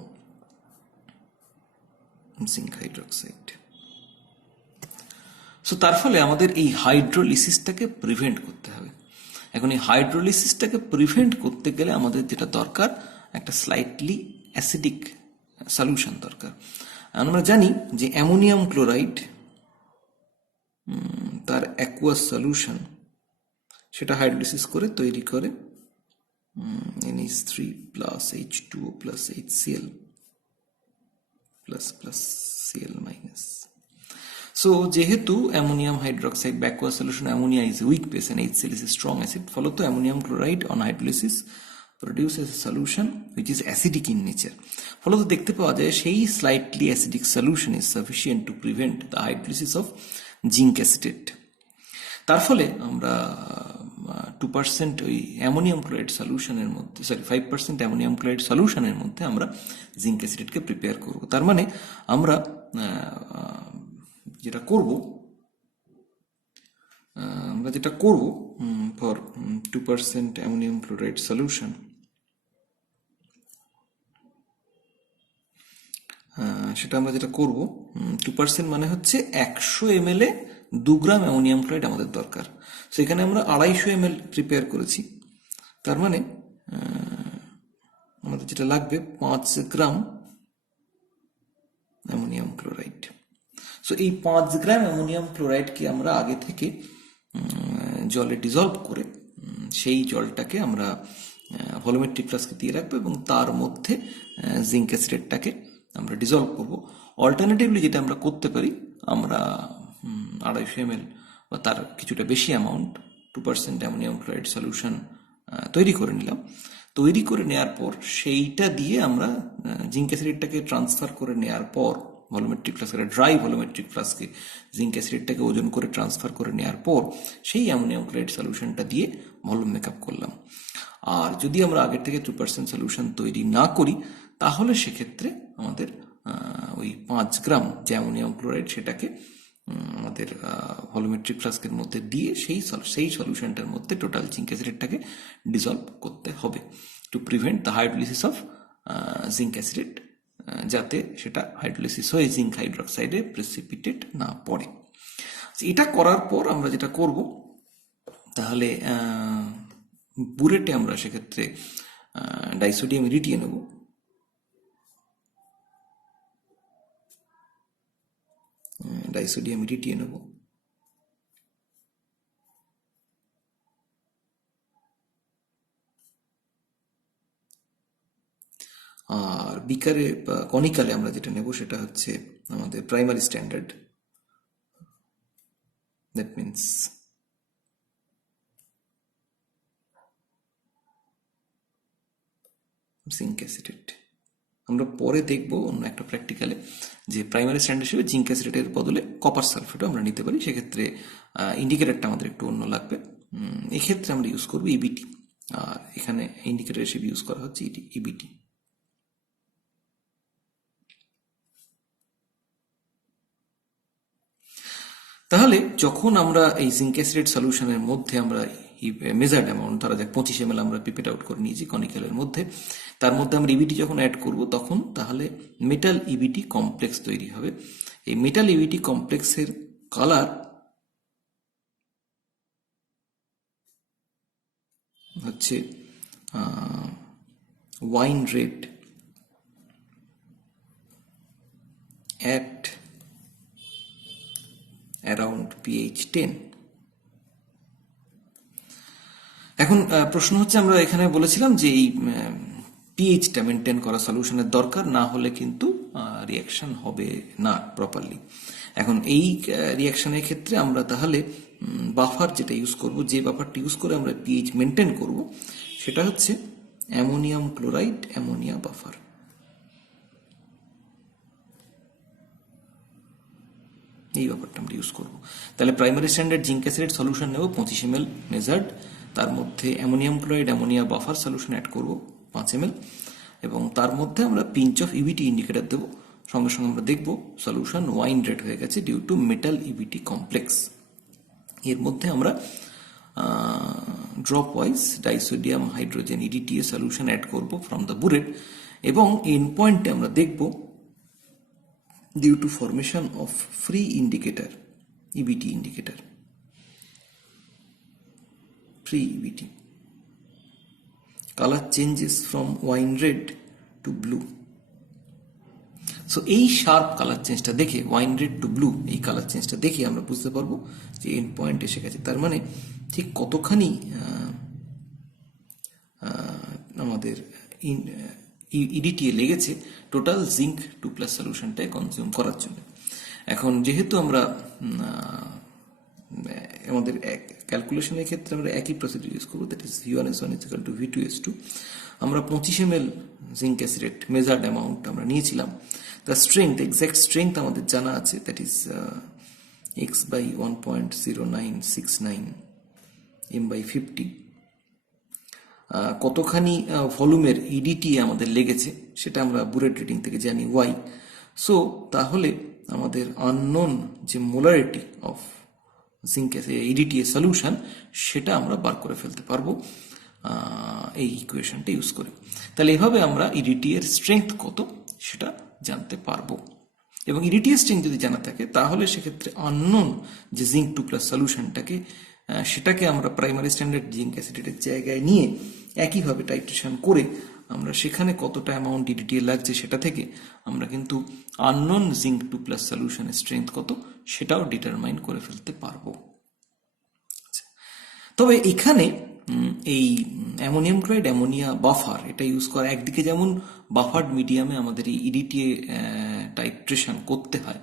zinc hydroxide. So তার ফলে আমাদের এই হাইড্রোলিসিসটাকে প্রিভেন্ট করতে হবে। এখন এই হাইড্রোলিসিসটাকে প্রিভেন্ট করতে গেলে আমাদের যেটা দরকার, একটা স্লাইটলি অ্যাসিডিক সলিউশন দরকার। আমরা জানি যে অ্যামোনিয়াম ক্লোরাইড তার অ্যাকুয়াস সলিউশন সেটা হাইড্রোলিসিস করে তৈরি করে NH3 plus H2O plus HCl plus Cl minus। So যেহেতু ammonium hydroxide backward solution ammonia is weak base and HCl is a strong acid, ফলত ammonium chloride on hydrolysis produces a solution which is acidic in nature। ফলত দেখতে পাওয়া যায় সেই slightly acidic solution is sufficient to prevent the hydrolysis of zinc acetate। তার ফলে আমরা 2% ওই অ্যামোনিয়াম ক্লোরাইড সলিউশনের মধ্যে 5% অ্যামোনিয়াম ক্লোরাইড সলিউশনের মধ্যে আমরা জিঙ্ক অ্যাসিটেটকে প্রিপেয়ার করব। তার মানে আমরা যেটা করব ফর 2% অ্যামোনিয়াম ক্লোরাইড সলিউশন, সেটা আমরা যেটা করব 2% মানে হচ্ছে 100 ml 2 গ্রাম অ্যামোনিয়াম ক্লোরাইড আমাদের দরকার। সেখানে আমরা 250 ml প্রিপেয়ার করেছি, তার মানে আমাদের যেটা লাগবে 5 গ্রাম অ্যামোনিয়াম ক্লোরাইড। সো এই 5 গ্রাম অ্যামোনিয়াম ক্লোরাইডকে আমরা আগে থেকে জলে ডিজলভ করে সেই জলটাকে আমরা ভলিউমেট্রিক ফ্লাস্কে দিয়ে রাখবো এবং তার মধ্যে জিঙ্ক অ্যাসিটেটটাকে আমরা ডিজলভ করব। অল্টারনেটিভলি যেটা আমরা করতে পারি, আমরা 250 ml বা তার কিছুটা বেশি অ্যামাউন্ট 2% অ্যামোনিয়াম ক্লোরাইড সলিউশন তৈরি করে নিলাম। তৈরি করে নেওয়ার পর সেইটা দিয়ে আমরা জিঙ্ক অ্যাসিডটাকে ট্রান্সফার করে নেওয়ার পর ভলিউমেট্রিক ফ্লাস্কে, ড্রাই ভলিউমেট্রিক ফ্লাস্কে জিঙ্ক অ্যাসিডটাকে ওজন করে ট্রান্সফার করে নেওয়ার পর সেই অ্যামোনিয়াম ক্লোরাইড সলিউশনটা দিয়ে ভলিউম মেকআপ করলাম। আর যদি আমরা আগের থেকে 2% সলিউশন তৈরি না করি, তাহলে সেক্ষেত্রে আমাদের ওই 5 গ্রাম যে অ্যামোনিয়াম ক্লোরাইড সেটাকে আমাদের ভলিউমেট্রিক ফ্লাস্কের মধ্যে দিয়ে সেই সলিউশনটার মধ্যে টোটাল জিঙ্ক অ্যাসিডটাকে ডিসলভ করতে হবে to prevent the hydrolysis of zinc acid, যাতে সেটা হাইড্রোলিসিস হয়ে জিঙ্ক হাইড্রোক্সাইডে প্রেসিপিটেট না পড়ে। এটা করার পর আমরা যেটা করব, তাহলে বুরেটে আমরা সেক্ষেত্রে ডাইসোডিয়াম ইরিটিয়ে নেব। ডাইসোডিয়াম ইরিটিয়ে নেব। আর বিকারে বা কনিকালে আমরা যেটা নেব সেটা হচ্ছে আমাদের primary standard, that means zinc অ্যাসিডেট। আমরা পরে দেখব অন্য একটা প্র্যাকটিক্যালে যে প্রাইমারি স্ট্যান্ডার্ড হিসেবে জিঙ্ক অ্যাসিডেটের বদলে কপার সালফেটও আমরা নিতে পারি। সেক্ষেত্রে ইন্ডিকেটারটা আমাদের একটু অন্য লাগবে। এক্ষেত্রে আমরা ইউজ করবো ইবিটি, আর এখানে ইন্ডিকেটার হিসেবে ইউজ করা হচ্ছে ইবিটি। তাহলে যখন আমরা এই জিঙ্ক অ্যাসিড সলিউশনের মধ্যে আমরা মেজার্ড অ্যামাউন্ট, ধরা যাক 25 ml আমরা পিপেট আউট করে নিয়েছি কনিক্যালের মধ্যে, তার মধ্যে আমরা ইবিটি যখন অ্যাড করব, তখন তাহলে মেটাল ইবিটি কমপ্লেক্স তৈরি হবে। এই মেটাল ইবিটি কমপ্লেক্সের কালার হচ্ছে wine red at around pH 10। এখন প্রশ্ন হচ্ছে, আমরা এখানে বলেছিলাম যে এই পিএইচটা মেনটেন করা সলিউশনের দরকার, না হলে কিন্তু রিয়াকশন হবে না প্রপারলি। এখন এই রিয়াকশনের ক্ষেত্রে আমরা তাহলে বাফার যেটা ইউজ করব, যে বাফারটা ইউজ করে আমরা পিএইচ মেনটেন করব, সেটা হচ্ছে অ্যামোনিয়াম ক্লোরাইড অ্যামোনিয়া বাফার। এই ব্যাপারটা আমরা ইউজ করবো। তাহলে primary standard zinc acid solution নেব 25 ml মেজার্ড, তার মধ্যে ammonium chloride ammonia buffer solution add করব 5 ml, এবং তার মধ্যে আমরা পিঞ্চ অফ ইবিটি ইন্ডিকেটর দেবো। সঙ্গে সঙ্গে আমরা দেখব সলিউশন ওয়াইন রেড হয়ে গেছে due to metal EBT complex. এর মধ্যে আমরা dropwise disodium hydrogen EDTA solution add করব ফ্রম দ্য বুরেট, এবং এন্ড পয়েন্টে আমরা দেখব due to formation of free indicator, EBT indicator, free EBT, color changes from wine red to blue. So এই sharp colour চেঞ্জটা দেখে, wine red to blue এই colour চেঞ্জটা দেখে আমরা বুঝতে পারবো যে এন্ড পয়েন্ট এসে গেছে। তার মানে ঠিক কতখানি আমাদের ইডিটিএ লেগেছে টোটাল জিঙ্ক 2+ সলিউশনটাই কনজিউম করার জন্য। এখন যেহেতু আমরা আমাদের ক্যালকুলেশনের ক্ষেত্রে আমরা একই প্রসিডিউর ইউজ করবো, দ্যাট ইজ V1S1 = V2S2। আমরা 25 ml zinc acid measured amount আমরা নিয়েছিলাম, তার স্ট্রেংথ, এক্সাক্ট স্ট্রেংথ আমাদের জানা আছে, দ্যাট ইজ X/1.0969 M/50। কতখানি ভলিউমের ইডিটি আমাদের লেগেছে সেটা আমরা বুরেট রিডিং থেকে জানি ওয়াই। সো তাহলে আমাদের আননোন যে molarity of zinc EDTA solution, সেটা আমরা বার করে ফেলতে পারবো এই ইকুয়েশনটা ইউজ করে। তাহলে এভাবে আমরা ইডিটি এর স্ট্রেংথ কত সেটা জানতে পারবো, এবং ইডিটি এর স্ট্রেংথ যদি জানা থাকে, তাহলে সেক্ষেত্রে আননোন যে জিঙ্ক 2+ সলিউশনটাকে, সেটাকে আমরা প্রাইমারি স্ট্যান্ডার্ড জিঙ্ক অ্যাসিডেটের জায়গায় নিয়ে একইভাবে টাইট্রেশন করে আমরা সেখানে কতটা অ্যামাউন্ট ইডিটিএ লাগছে সেটা থেকে আমরা কিন্তু আননোন জিঙ্ক 2+ সলিউশনের স্ট্রেংথ কত সেটাও ডিটারমাইন করে ফেলতে পারবো। তবে এখানে এই অ্যামোনিয়াম ক্লোরাইড অ্যামোনিয়া বাফার এটা ইউজ করা, একদিকে যেমন বাফার্ড মিডিয়ামে আমাদের এই ইডিটিএ টাইট্রেশন করতে হয়,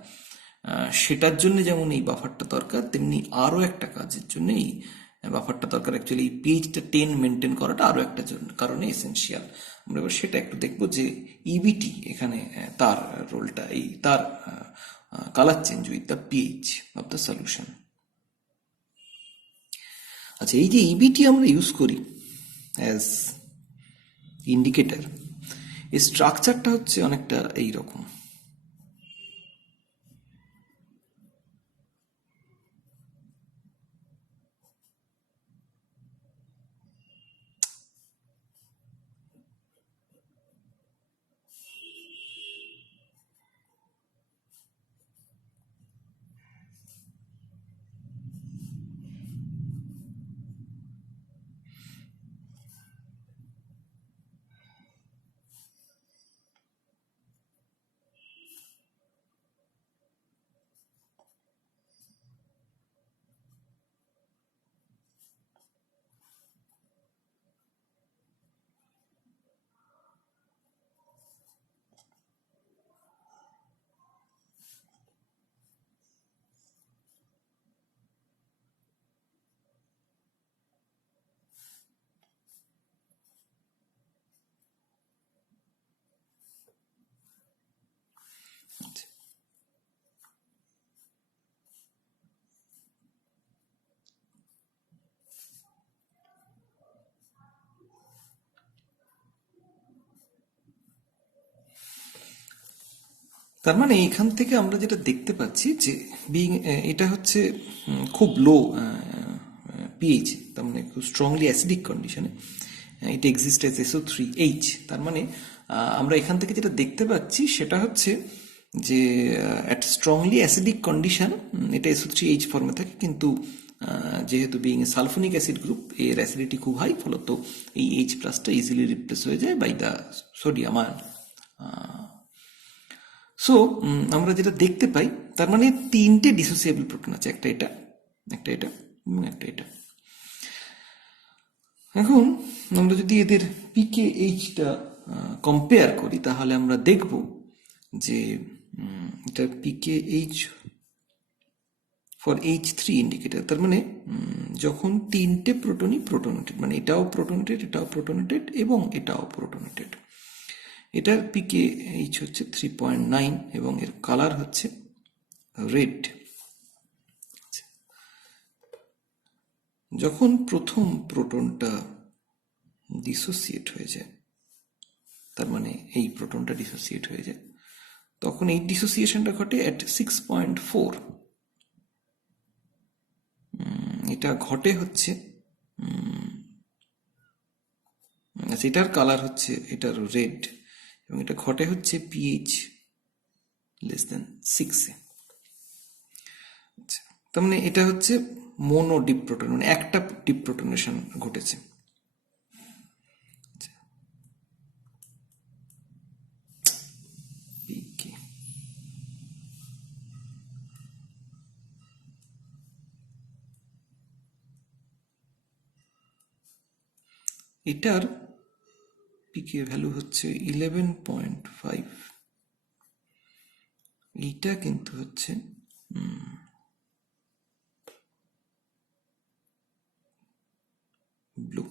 সেটার জন্য যেমন এই বাফারটা দরকার, তেমনি আরও একটা কাজের জন্য এই বাফারটা দরকার। অ্যাকচুয়ালি এই পিএইচটা 10 মেনটেন করাটা আরও একটা কারণে এসেনশিয়াল। আমরা এবার সেটা একটু দেখবো যে ইবিটি এখানে তার রোলটা, এই তার colour change with the pH of the solution. আচ্ছা, এই যে ইবিটি আমরা ইউজ করি অ্যাজ ইন্ডিকেটর, এই স্ট্রাকচারটা হচ্ছে অনেকটা এইরকম। তার মানে এখান থেকে আমরা যেটা দেখতে পাচ্ছি যে বিং এটা হচ্ছে খুব লো পিএইচ, তার মানে খুব স্ট্রংলি অ্যাসিডিক কন্ডিশনে এটা এক্সিস্ট এস SO3H। তার মানে আমরা এখান থেকে যেটা দেখতে পাচ্ছি সেটা হচ্ছে যে অ্যাট স্ট্রংলি অ্যাসিডিক কন্ডিশন এটা SO3H ফর্মে থাকে, কিন্তু যেহেতু being a sulphonic acid group এর অ্যাসিডিটি খুব হাই, ফলত এই H প্লাসটা ইজিলি রিপ্লেস হয়ে যায় by the sodium ion. So আমরা যেটা দেখতে পাই, তার মানে তিনটে ডিসোসিয়েবল প্রোটন আছে, একটা এটা, একটা এটা এবং একটা এটা। এখন আমরা যদি এদের পিকেএইচটা কম্পেয়ার করি তাহলে আমরা দেখব যে এটা পিকেএইচ ফর H3 ইন্ডিকেটর, তার মানে যখন তিনটে প্রোটনই প্রোটোনেটেড, মানে এটাও প্রোটোনেটেড, এটাও প্রোটোনেটেড এবং এটাও প্রোটোনেটেড, এটার পিকেএইচ হচ্ছে 3.9 এবং এর কালার হচ্ছে রেড। যখন প্রথম প্রোটনটা ডিসোসিয়েট হয়ে যায়, তার মানে এই প্রোটনটা ডিসোসিয়েট হয়ে যায়, তখন এই ডিসোসিয়েশনটা ঘটে অ্যাট 6.4। এটা ঘটে হচ্ছে এটার কালার হচ্ছে এটার রেড, এবং এটা ঘটে হচ্ছে পিএইচ লেস দেন 6-এ। আচ্ছা, তার মানে এটা হচ্ছে মোনো ডিপ্রোটন, মানে একটা ডিপ্রোটনেশন ঘটেছে। এটার পিকে ভ্যালু হচ্ছে 11.5, এইটা কিন্তু হচ্ছে ব্লু,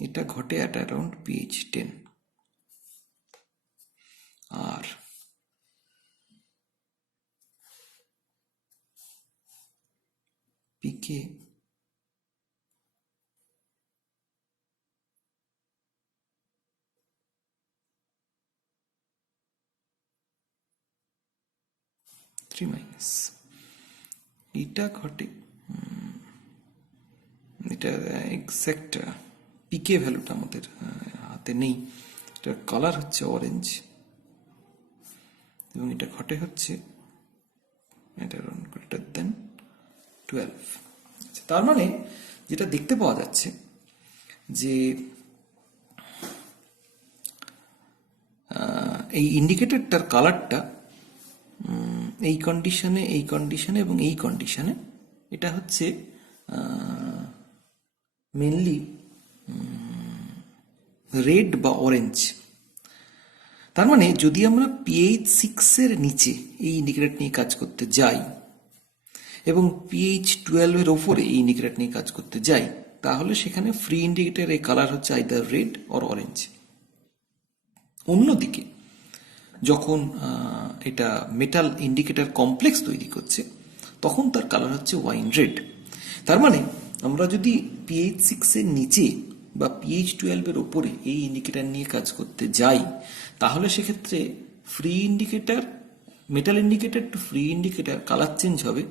এটা ঘটে অ্যাট অ্যারাউন্ড পিএইচ 10। আর পিকে এটা ঘটে, এটা এক্স্যাক্ট পিকে ভ্যালুটা আমাদের হাতে নেই, এটার কালার হচ্ছে অরেঞ্জ এবং এটা ঘটে হচ্ছে এটা গ্রেটার দেন 12। তার মানে যেটা দেখতে পাওয়া যাচ্ছে যে এই ইন্ডিকেটরটার কালারটা এই কন্ডিশনে, এই কন্ডিশনে এবং এই কন্ডিশনে এটা হচ্ছে মেনলি রেড বা অরেঞ্জ। তার মানে যদি আমরা পিএইচ 6 এর নিচে এই ইন্ডিকেটর নিয়ে কাজ করতে যাই এবং পিএইচ 12 এর ওপরে এই ইন্ডিকেটর নিয়ে কাজ করতে যাই, তাহলে সেখানে ফ্রি ইন্ডিকেটরের কালার হচ্ছে আইদার রেড অর অরেঞ্জ। অন্যদিকে যখন এটা মেটাল ইন্ডিকেটর কমপ্লেক্স তৈরি করছে, তখন তার কালার হচ্ছে ওয়াইন রেড। তার মানে আমরা যদি পিএইচ 6 এর নিচে বা পিএইচ 12 এর ওপরে এই ইন্ডিকেটর নিয়ে কাজ করতে যাই, তাহলে সেক্ষেত্রে free indicator, metal indicator to free indicator colour change হবে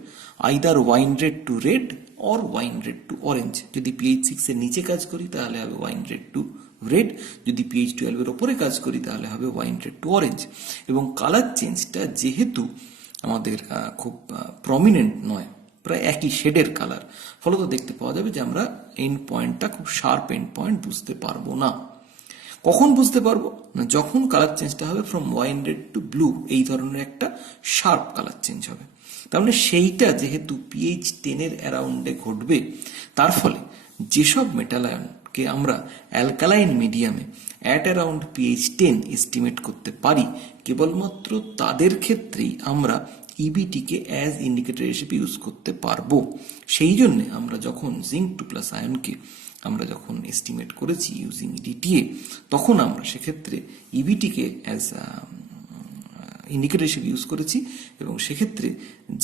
either wine red to red or wine red to orange. যদি পিএইচ 6 এর নিচে কাজ করি তাহলে হবে ওয়াইন রেড টু রেড, যদি পিএইচ 12 এর ওপরে কাজ করি তাহলে হবে ওয়াইন রেড টু অরেঞ্জ। এবং কালার চেঞ্জটা যেহেতু আমাদের খুব প্রমিনেন্ট নয়, প্রায় একই শেডের কালার, ফলত দেখতে পাওয়া যাবে যে আমরা এন্ড পয়েন্টটা খুব শার্প এন্ড পয়েন্ট বুঝতে পারবো না। কখন বুঝতে পারবো না? যখন কালার চেঞ্জটা হবে from wine red to blue, এই ধরনের একটা শার্প কালার চেঞ্জ হবে। তার মানে সেইটা যেহেতু পিএইচ 10 এর অ্যারাউন্ডে ঘটবে, তার ফলে যেসব মেটাল আয়নকে আমরা অ্যালকালাইন মিডিয়ামে অ্যাট অ্যারাউন্ড পিএইচ 10 এস্টিমেট করতে পারি, কেবলমাত্র তাদের ক্ষেত্রেই আমরা ইবিটিকে অ্যাজ ইন্ডিকেটর হিসেবে ইউজ করতে পারবো। সেই জন্য আমরা যখন জিঙ্ক 2+ আয়নকে আমরা যখন এস্টিমেট করেছি ইউজিং ডিটিএ, তখন আমরা সেক্ষেত্রে ইবিটিকে অ্যাজ ইন্ডিকেটর হিসেবে ইউজ করেছি, এবং সেক্ষেত্রে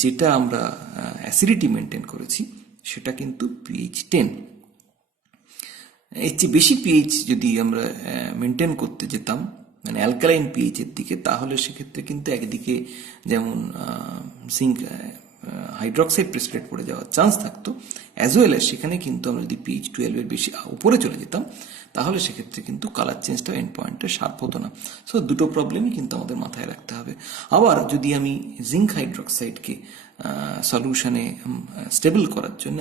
যেটা আমরা অ্যাসিডিটি মেনটেন করেছি সেটা কিন্তু পিএইচ 10। এর চেয়ে বেশি পিএইচ যদি আমরা মেনটেন করতে যেতাম, মানে অ্যালকালাইন পিএইচ এর দিকে, তাহলে সেক্ষেত্রে কিন্তু একদিকে যেমন জিঙ্ক হাইড্রক্সাইড প্রেসিপিটেট পড়ে যাওয়ার চান্স থাকতো, অ্যাজ ওয়েল এজ সেখানে কিন্তু আমরা যদি পিএইচ 12 এর বেশি উপরে চলে যেতাম, তাহলে সেক্ষেত্রে কিন্তু কালার চেঞ্জটা এন্ড পয়েন্টে শার্প হতো না। সো দুটো প্রবলেমই কিন্তু আমাদের মাথায় রাখতে হবে। আবার যদি আমি জিঙ্ক হাইড্রক্সাইডকে সলিউশনে স্টেবল করার জন্য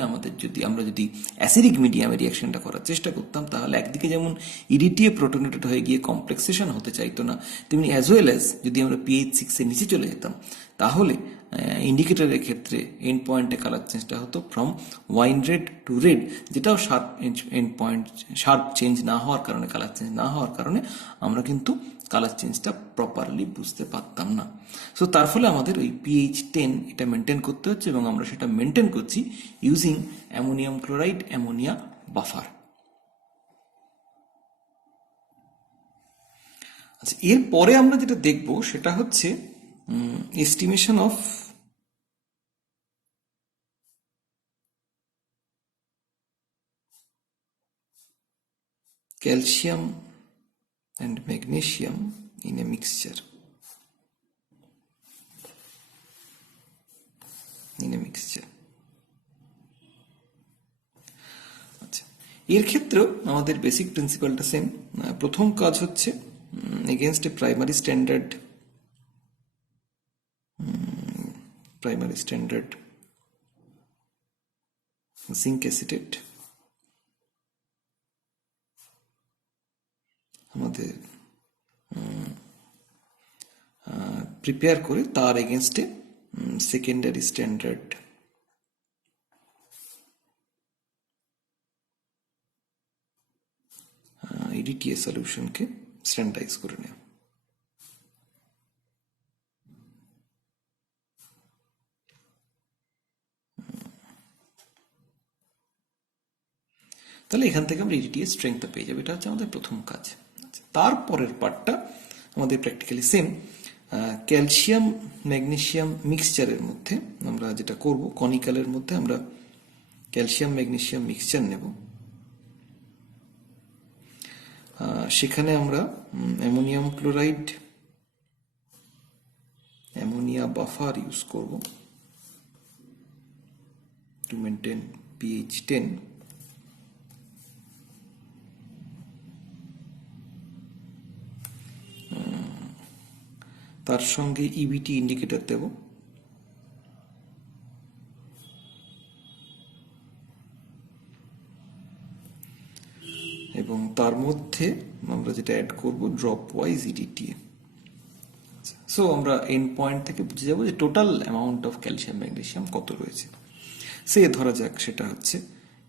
আমরা যদি অ্যাসিডিক মিডিয়ামে রিয়াকশনটা করার চেষ্টা করতাম, তাহলে একদিকে যেমন ইডিটিএ প্রোটোনেটেড হয়ে গিয়ে কমপ্লেক্সেশন হতে চাইতো না, তেমনি অ্যাজ ওয়েল এজ যদি আমরা পিএইচ 6 এর নিচে চলে যেতাম, তাহলে ইন্ডিকেটরের ক্ষেত্রে এন্ড পয়েন্টে কালার চেঞ্জটা হতো from wine red to red, যেটাও sharp end point, sharp change না হওয়ার কারণে, কালার চেঞ্জ না হওয়ার কারণে আমরা কিন্তু কালার চেঞ্জটা প্রপারলি বুঝতে পারতাম না। সো তার ফলে আমাদের ওই পিএইচ 10 এটা মেনটেন করতে হচ্ছে, এবং আমরা সেটা মেনটেন করছি using ammonium chloride, ammonia buffer. আচ্ছা, এরপরে আমরা যেটা দেখব সেটা হচ্ছে estimation of calcium and magnesium in a mixture. আচ্ছা, এর ক্ষেত্রেও আমাদের বেসিক প্রিন্সিপালটা সেম। প্রথম কাজ হচ্ছে against a primary standard zinc acetate আমাদের প্রিপেয়ার করে তার এগেনস্টে সেকেন্ডারি স্ট্যান্ডার্ড ইডিটিএ সলিউশনকে স্ট্যান্ডার্ডাইজ করে নেওয়া। তাহলে এখান থেকে আমরা ইডিটিএ স্ট্রেংথটা পেয়ে যাবো। এটা হচ্ছে আমাদের প্রথম কাজ। তারপরের পার্টটা আমাদের প্র্যাকটিক্যালি সেম। ক্যালসিয়াম ম্যাগনেসিয়াম মিক্সচারের মধ্যে আমরা যেটা করব, কনিক্যালের মধ্যে আমরা ক্যালসিয়াম ম্যাগনেসিয়াম মিক্সচার নেব। সেখানে আমরা ammonium chloride, ammonia buffer use করব টু মেনটেন পিএইচ 10। তার সঙ্গে ইবিটি ইন্ডিকেটর দেব, এবং তার মধ্যে আমরা যেটা অ্যাড করব ড্রপ ওয়াইজ ইডিটিএ। সো আমরা এন্ড পয়েন্ট থেকে বুঝে যাব যে total amount of calcium magnesium কত রয়েছে। সে ধরা যাক সেটা হচ্ছে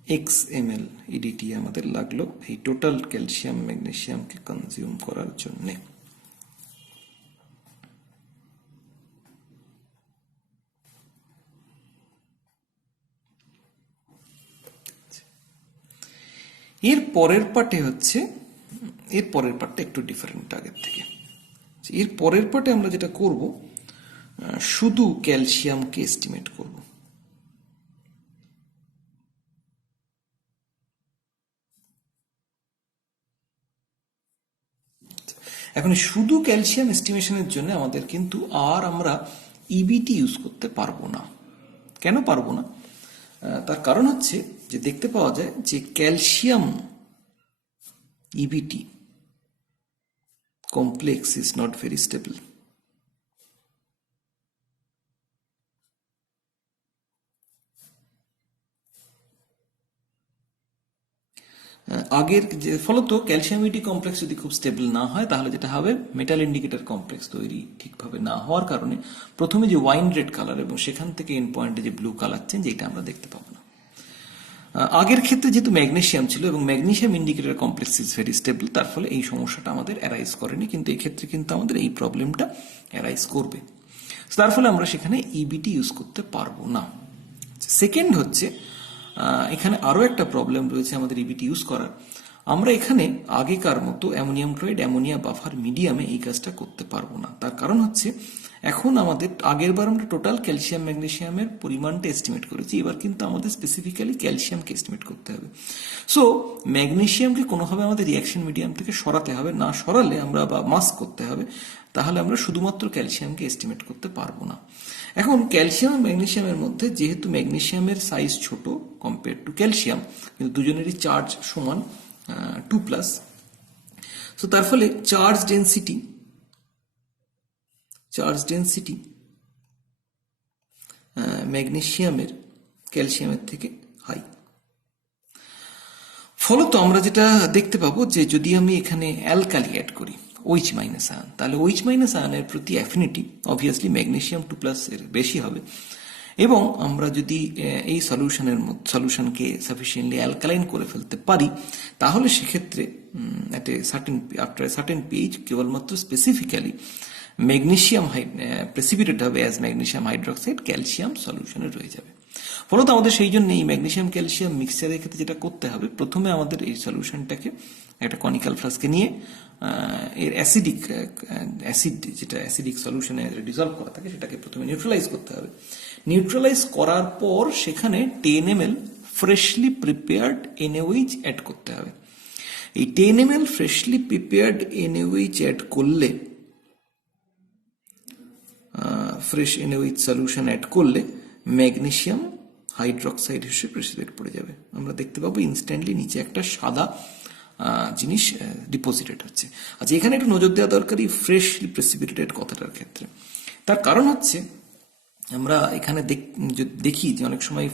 Xml EDT আমাদের লাগলো এই টোটাল ক্যালসিয়াম ম্যাগনেসিয়ামকে কনজিউম করার জন্যে। এর পরের পার্টটা একটু ডিফারেন্ট আগের থেকে। এর পরের পার্টে আমরা যেটা করব, শুধু ক্যালসিয়ামকে এস্টিমেট করব। এখন শুধু ক্যালসিয়াম এস্টিমেশনের জন্য আমাদের কিন্তু আর আমরা ইবিটি ইউজ করতে পারবো না। কেন পারবো না? তার কারণ হচ্ছে যে দেখতে পাওয়া যায় যে calcium EBIT complex is not very stable. আগের যে ফলত ক্যালসিয়াম ইটি কমপ্লেক্স যদি খুব স্টেবল না হয় তাহলে যেটা হবে, মেটাল ইন্ডিকেটর কমপ্লেক্স তৈরি ঠিকভাবে না হওয়ার কারণে প্রথমে যে ওয়াইন রেড কালার এবং সেখান থেকে এন্ড পয়েন্টে যে ব্লু কালার চেঞ্জ, এটা আমরা দেখতে পাবো না। আগের ক্ষেত্রে যেহেতু ম্যাগনেসিয়াম ছিল এবং magnesium indicator complex is very stable, তার ফলে এই সমস্যাটা আমাদের অ্যারাইজ করেনি, কিন্তু এই ক্ষেত্রে কিন্তু আমাদের এই প্রবলেমটা অ্যারাইজ করবে। তার ফলে আমরা সেখানে ইবিটি ইউজ করতে পারবো না। সেকেন্ড হচ্ছে, এখানে আরো একটা প্রবলেম রয়েছে আমাদের ইবিটি ইউজ করার। আমরা এখানে আগেকার মতো অ্যামোনিয়াম ক্লোরাইড, অ্যামোনিয়া বাফার মিডিয়ামে এই কাজটা করতে পারবো না। তার কারণ হচ্ছে এখন আমাদের আগের বার আমরা টোটাল ক্যালসিয়াম ম্যাগনেসিয়ামের পরিমাণটা এস্টিমেট করেছি, এবার কিন্তু আমাদের স্পেসিফিক্যালি ক্যালসিয়ামকে এস্টিমেট করতে হবে। সো ম্যাগনেসিয়ামকে কোনোভাবে আমাদের রিয়াকশন মিডিয়াম থেকে সরাতে হবে, না সরালে আমরা বা মাস্ক করতে হবে, তাহলে আমরা শুধুমাত্র ক্যালসিয়ামকে এস্টিমেট করতে পারবো না। এখন ক্যালসিয়াম আর ম্যাগনেসিয়ামের মধ্যে যেহেতু ম্যাগনেসিয়ামের সাইজ ছোট কম্পেয়ার টু ক্যালসিয়াম, কিন্তু দুজনেরই চার্জ সমান 2+, তো তার ফলে চার্জ ডেন্সিটি ম্যাগনেসিয়ামের ক্যালসিয়ামের থেকে হাই। ফলত আমরা যেটা দেখতে পাবো যে যদি আমি এখানে অ্যালকালি অ্যাড করি OH- আয়ন, তাহলে OH- আয়নের প্রতি অ্যাফিনিটি অবভিয়াসলি ম্যাগনেসিয়াম 2+ এর বেশি হবে, এবং আমরা যদি এই সলিউশনকে সাফিসিয়েন্টলি অ্যালকালাইন করে ফেলতে পারি, তাহলে সেক্ষেত্রে আফটার সার্টেন পিএইচ কেবলমাত্র স্পেসিফিক্যালি ম্যাগনেসিয়াম প্রেসিপিটেট হবে অ্যাজ ম্যাগনেসিয়াম হাইড্রোক্সাইড, ক্যালসিয়াম সলিউশনে রয়ে যাবে। ফলত আমাদের সেই জন্য এই ম্যাগনেসিয়াম ক্যালসিয়াম মিক্সচারের ক্ষেত্রে যেটা করতে হবে, প্রথমে আমাদের এই সলিউশনটাকে একটা কনিক্যাল ফ্লাস্কে নিয়ে এর অ্যাসিডিক সলিউশনে ডিজলভ করা থাকে সেটাকে প্রথমে নিউট্রালাইজ করতে হবে। নিউট্রালাইজ করার পর সেখানে 10 ml freshly prepared NaOH add করতে হবে। এই 10 ml freshly prepared NaOH add করলে, ফ্রেশ NaOH সলিউশন অ্যাড করলে ম্যাগনেসিয়াম হাইড্রোক্সাইড হিসেবে প্রেসিপিটেট পড়ে যাবে। আমরা দেখতে পাবো ইনস্ট্যান্টলি নিচে একটা সাদা জিনিস ডিপোজিটেড হচ্ছে। আচ্ছা, এখানে একটু নজর দেওয়া দরকারি ফ্রেশলি প্রেসিপিটেটেড কথাটার ক্ষেত্রে। তার কারণ হচ্ছে আমরা এখানে দেখি যে অনেক সময়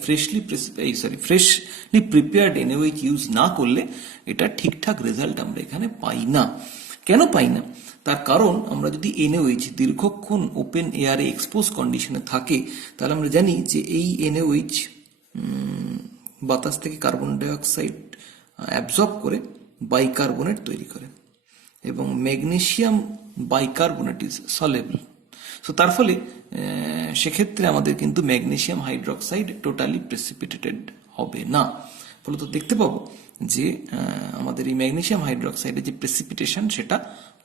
ফ্রেশলি প্রিপেয়ার্ড NaOH ইউজ না করলে এটা ঠিকঠাক রেজাল্ট আমরা এখানে পাই না। কেন পাই না? তার কারণ আমরা যদি NaOH দীর্ঘক্ষণ ওপেন এয়ারে এক্সপোজ কন্ডিশনে থাকে, তাহলে আমরা জানি যে এই NaOH বাতাস থেকে কার্বন ডাই অক্সাইড অ্যাবজর্ব করে বাইকার্বনেট তৈরি করে, এবং magnesium bicarbonate is soluble. So তার ফলে সেক্ষেত্রে আমাদের কিন্তু ম্যাগনেসিয়াম হাইড্রোক্সাইড টোটালি প্রেসিপিটেটেড হবে না। ফলত দেখতে পাবো যে আমাদের এই ম্যাগনেসিয়াম হাইড্রোক্সাইডের যে প্রেসিপিটেশন সেটা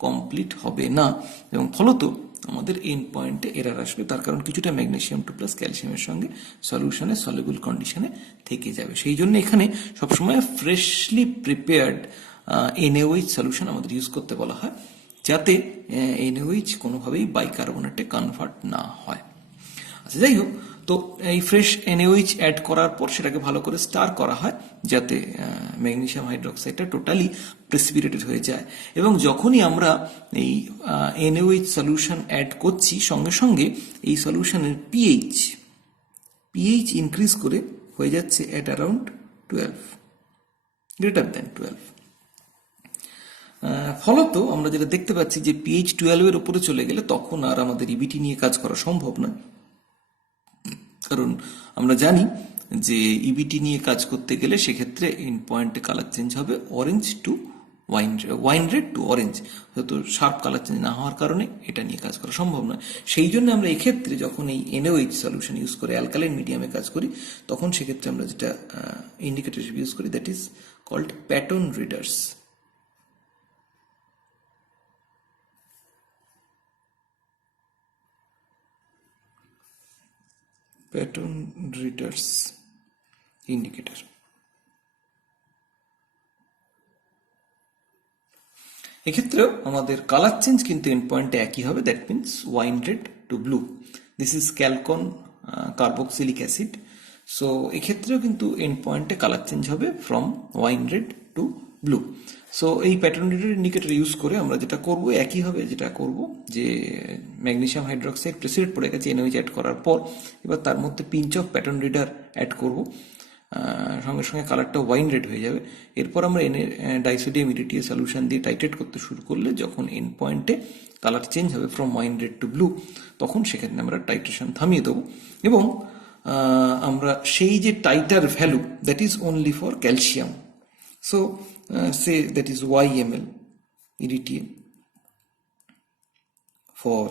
কমপ্লিট হবে না, এবং ফলত আমাদের এন্ড পয়েন্টে এরার আসবে। তার কারণ কিছুটা ম্যাগনেসিয়াম 2+ ক্যালসিয়ামের সঙ্গে সলিউশনে সলিবল কন্ডিশনে থেকে যাবে। সেই জন্য এখানে সবসময় ফ্রেশলি প্রিপেয়ার্ড NaOH সলিউশন আমাদের ইউজ করতে বলা হয়, যাতে NaOH কোনোভাবেই বাইকার্বনেটে কনভার্ট না হয়। আচ্ছা, যাই হোক, তো এই ফ্রেশ NaOH অ্যাড করার পর সেটাকে ভালো করে স্টার করা হয় যাতে ম্যাগনেসিয়াম হাইড্রোক্সাইডটা টোটালি প্রেসিপিটেটেড হয়ে যায়। এবং যখনই আমরা এই NaOH সলিউশন অ্যাড করছি, সঙ্গে সঙ্গে এই সলিউশনের পিএইচ ইনক্রিজ করে হয়ে যাচ্ছে অ্যাট অ্যারাউন্ড 12, গ্রেটার দ্যান 12। ফলত আমরা যেটা দেখতে পাচ্ছি যে পিএইচ 12 এর উপরে চলে গেলে তখন আর আমাদের ইবিটি নিয়ে কাজ করা সম্ভব নয়, কারণ আমরা জানি যে ইবিটি নিয়ে কাজ করতে গেলে সেক্ষেত্রে এন্ড পয়েন্টে কালার চেঞ্জ হবে orange to wine red to orange, হয়তো শার্প কালার চেঞ্জ না হওয়ার কারণে এটা নিয়ে কাজ করা সম্ভব নয়। সেই জন্য আমরা এক্ষেত্রে যখন এই NaOH সলিউশন ইউজ করে অ্যালকালাইন মিডিয়ামে কাজ করি, তখন সেক্ষেত্রে আমরা যেটা ইন্ডিকেটর ইউজ করি, that is called Patton Reeder's. Patton Reeder's indicator. এক্ষেত্রেও আমাদের কালার চেঞ্জ কিন্তু এন্ড পয়েন্টে একই হবে, that means wine red to blue. This is calcon carboxylic acid. So এক্ষেত্রেও কিন্তু এন্ড পয়েন্টে কালার চেঞ্জ হবে from wine red to blue. So এই প্যাটার্ন রিডার ইন্ডিকেটর ইউজ করে আমরা যেটা করব একই হবে, যেটা করব যে ম্যাগনেসিয়াম হাইড্রোক্সাইড প্রেসিডেট পড়ে গেছে NaOH অ্যাড করার পর, এবার তার মধ্যে pinch of pattern reader add করব, সঙ্গে সঙ্গে কালারটা ওয়াইন রেড হয়ে যাবে। এরপর আমরা ডাইসোডিয়াম ইডিটিএ সলিউশন দিয়ে টাইট্রেট করতে শুরু করলে যখন এন্ড পয়েন্টে কালার চেঞ্জ হবে from wine red to blue, তখন সেখানে আমরা টাইট্রেশন থামিয়ে দেবো এবং আমরা সেই যে titre value that is only for calcium, so say that is YmL EDTA for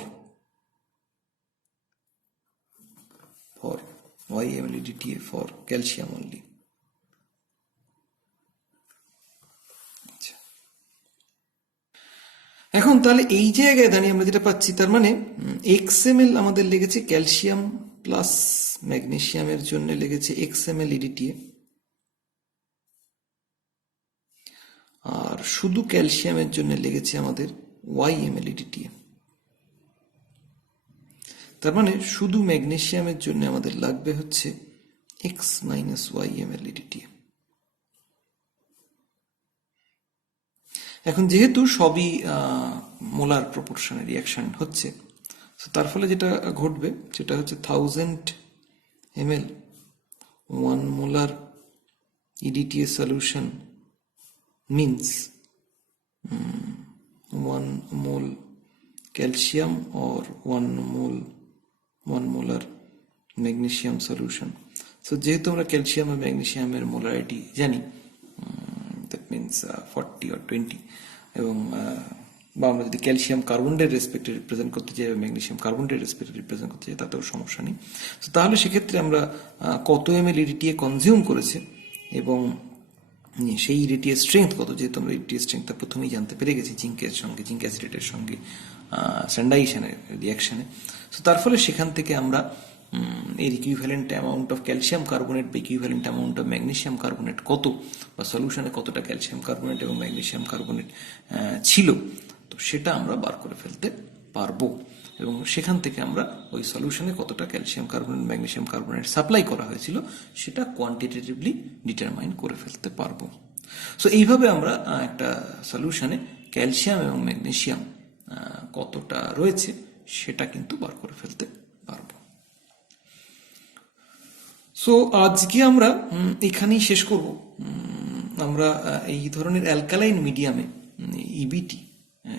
YmL EDTA for calcium only. এখন তাহলে এই জায়গায় দাঁড়িয়ে আমরা যেটা পাচ্ছি, তার মানে XmL আমাদের লেগেছে ক্যালসিয়াম প্লাস ম্যাগনেসিয়ামের জন্য লেগেছে XmL EDTA, আর শুধু ক্যালসিয়ামের জন্য লেগেছে আমাদের YmL EDTA। তার মানে শুধু ম্যাগনেসিয়ামের জন্য আমাদের লাগবে হচ্ছে X minus YmL EDTA। এখন যেহেতু সবই মোলার প্রপোর্শনে রিয়াকশন হচ্ছে, তার ফলে যেটা ঘটবে সেটা হচ্ছে 1000 ml 1 molar EDTA solution means 1 mole calcium or 1 molar magnesium solution. So যেহেতু আমরা ক্যালসিয়াম আর ম্যাগনেসিয়ামের মোলারিটি জানি, দ্যাট মিনস 40 or 20, এবং বা আমরা যদি ক্যালসিয়াম কার্বনেটের রেসপেক্টে রিপ্রেজেন্ট করতে চাই বা ম্যাগনেসিয়াম কার্বনেটের রেসপেক্টে রিপ্রেজেন্ট করতে চাই, তাতেও সমস্যা নেই। তো তাহলে সেক্ষেত্রে আমরা কত ml EDTA কনজিউম করেছে এবং সেই EDTA স্ট্রেংথ কত, যেহেতু আমরা EDTA স্ট্রেংথটা প্রথমেই জানতে পেরে গেছি জিঙ্কের সঙ্গে, জিঙ্ক অ্যাসিডেটের সঙ্গে স্যান্ডাইশনের রিয়াকশনে। সো তার ফলে সেখান থেকে আমরা এর equivalent amount of calcium carbonate বা equivalent amount of magnesium carbonate কত, বা সলিউশনে কতটা ক্যালসিয়াম কার্বনেট এবং ম্যাগনেসিয়াম কার্বনেট ছিল, তো সেটা আমরা বার করে ফেলতে পারবো। এবং সেখান থেকে আমরা ওই সলিউশনে কতটা calcium carbonate magnesium carbonate supply করা হয়েছিল সেটা কোয়ান্টিটেটিভলি ডিটারমাইন করে ফেলতে পারবো। সো এইভাবে আমরা একটা সলিউশনে ক্যালসিয়াম এবং ম্যাগনেসিয়াম কতটা রয়েছে সেটা কিন্তু বার করে ফেলতে পারবো। সো আজকে আমরা এখানেই শেষ করব। আমরা এই ধরনের অ্যালকালাইন মিডিয়ামে ইবিটি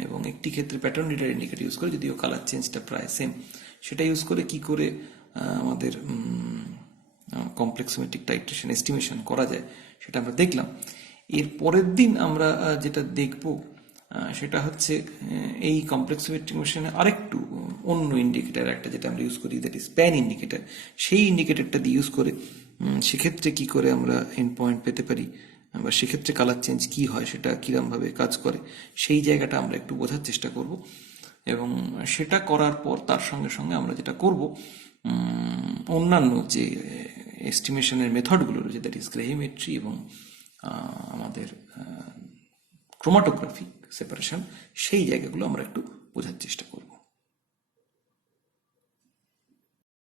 এবং একটি ক্ষেত্রে প্যাটার্ন রিডার ইন্ডিকেটর ইউজ করে, যদিও কালার চেঞ্জটা প্রায় সেম, সেটা ইউজ করে কি করে আমাদের কমপ্লেক্সোমেট্রিক টাইট্রেশন এস্টিমেশন করা যায় সেটা আমরা দেখলাম। এর পরের দিন আমরা যেটা দেখব সেটা হচ্ছে এই কমপ্লেক্সোমেট্রিক মেশিনে আরেকটু অন্য ইন্ডিকেটর একটা যেটা আমরা ইউজ করি, দ্যাট ইজ প্যান ইন্ডিকেটর। সেই ইন্ডিকেটরটা দিয়ে ইউজ করে সেক্ষেত্রে কি করে আমরা এন্ড পয়েন্ট পেতে পারি বা সেক্ষেত্রে কালার চেঞ্জ কি হয়, সেটা কিরমভাবে কাজ করে, সেই জায়গাটা আমরা একটু বোঝার চেষ্টা করব। এবং সেটা করার পর তার সঙ্গে সঙ্গে আমরা যেটা করব, অন্যান্য যে এস্টিমেশনের মেথডগুলো রয়েছে, দ্যাট ইজ গ্রেহিমেট্রি এবং আমাদের ক্রোমাটোগ্রাফি সেপারেশন, সেই জায়গাগুলো আমরা একটু বোঝার চেষ্টা করব।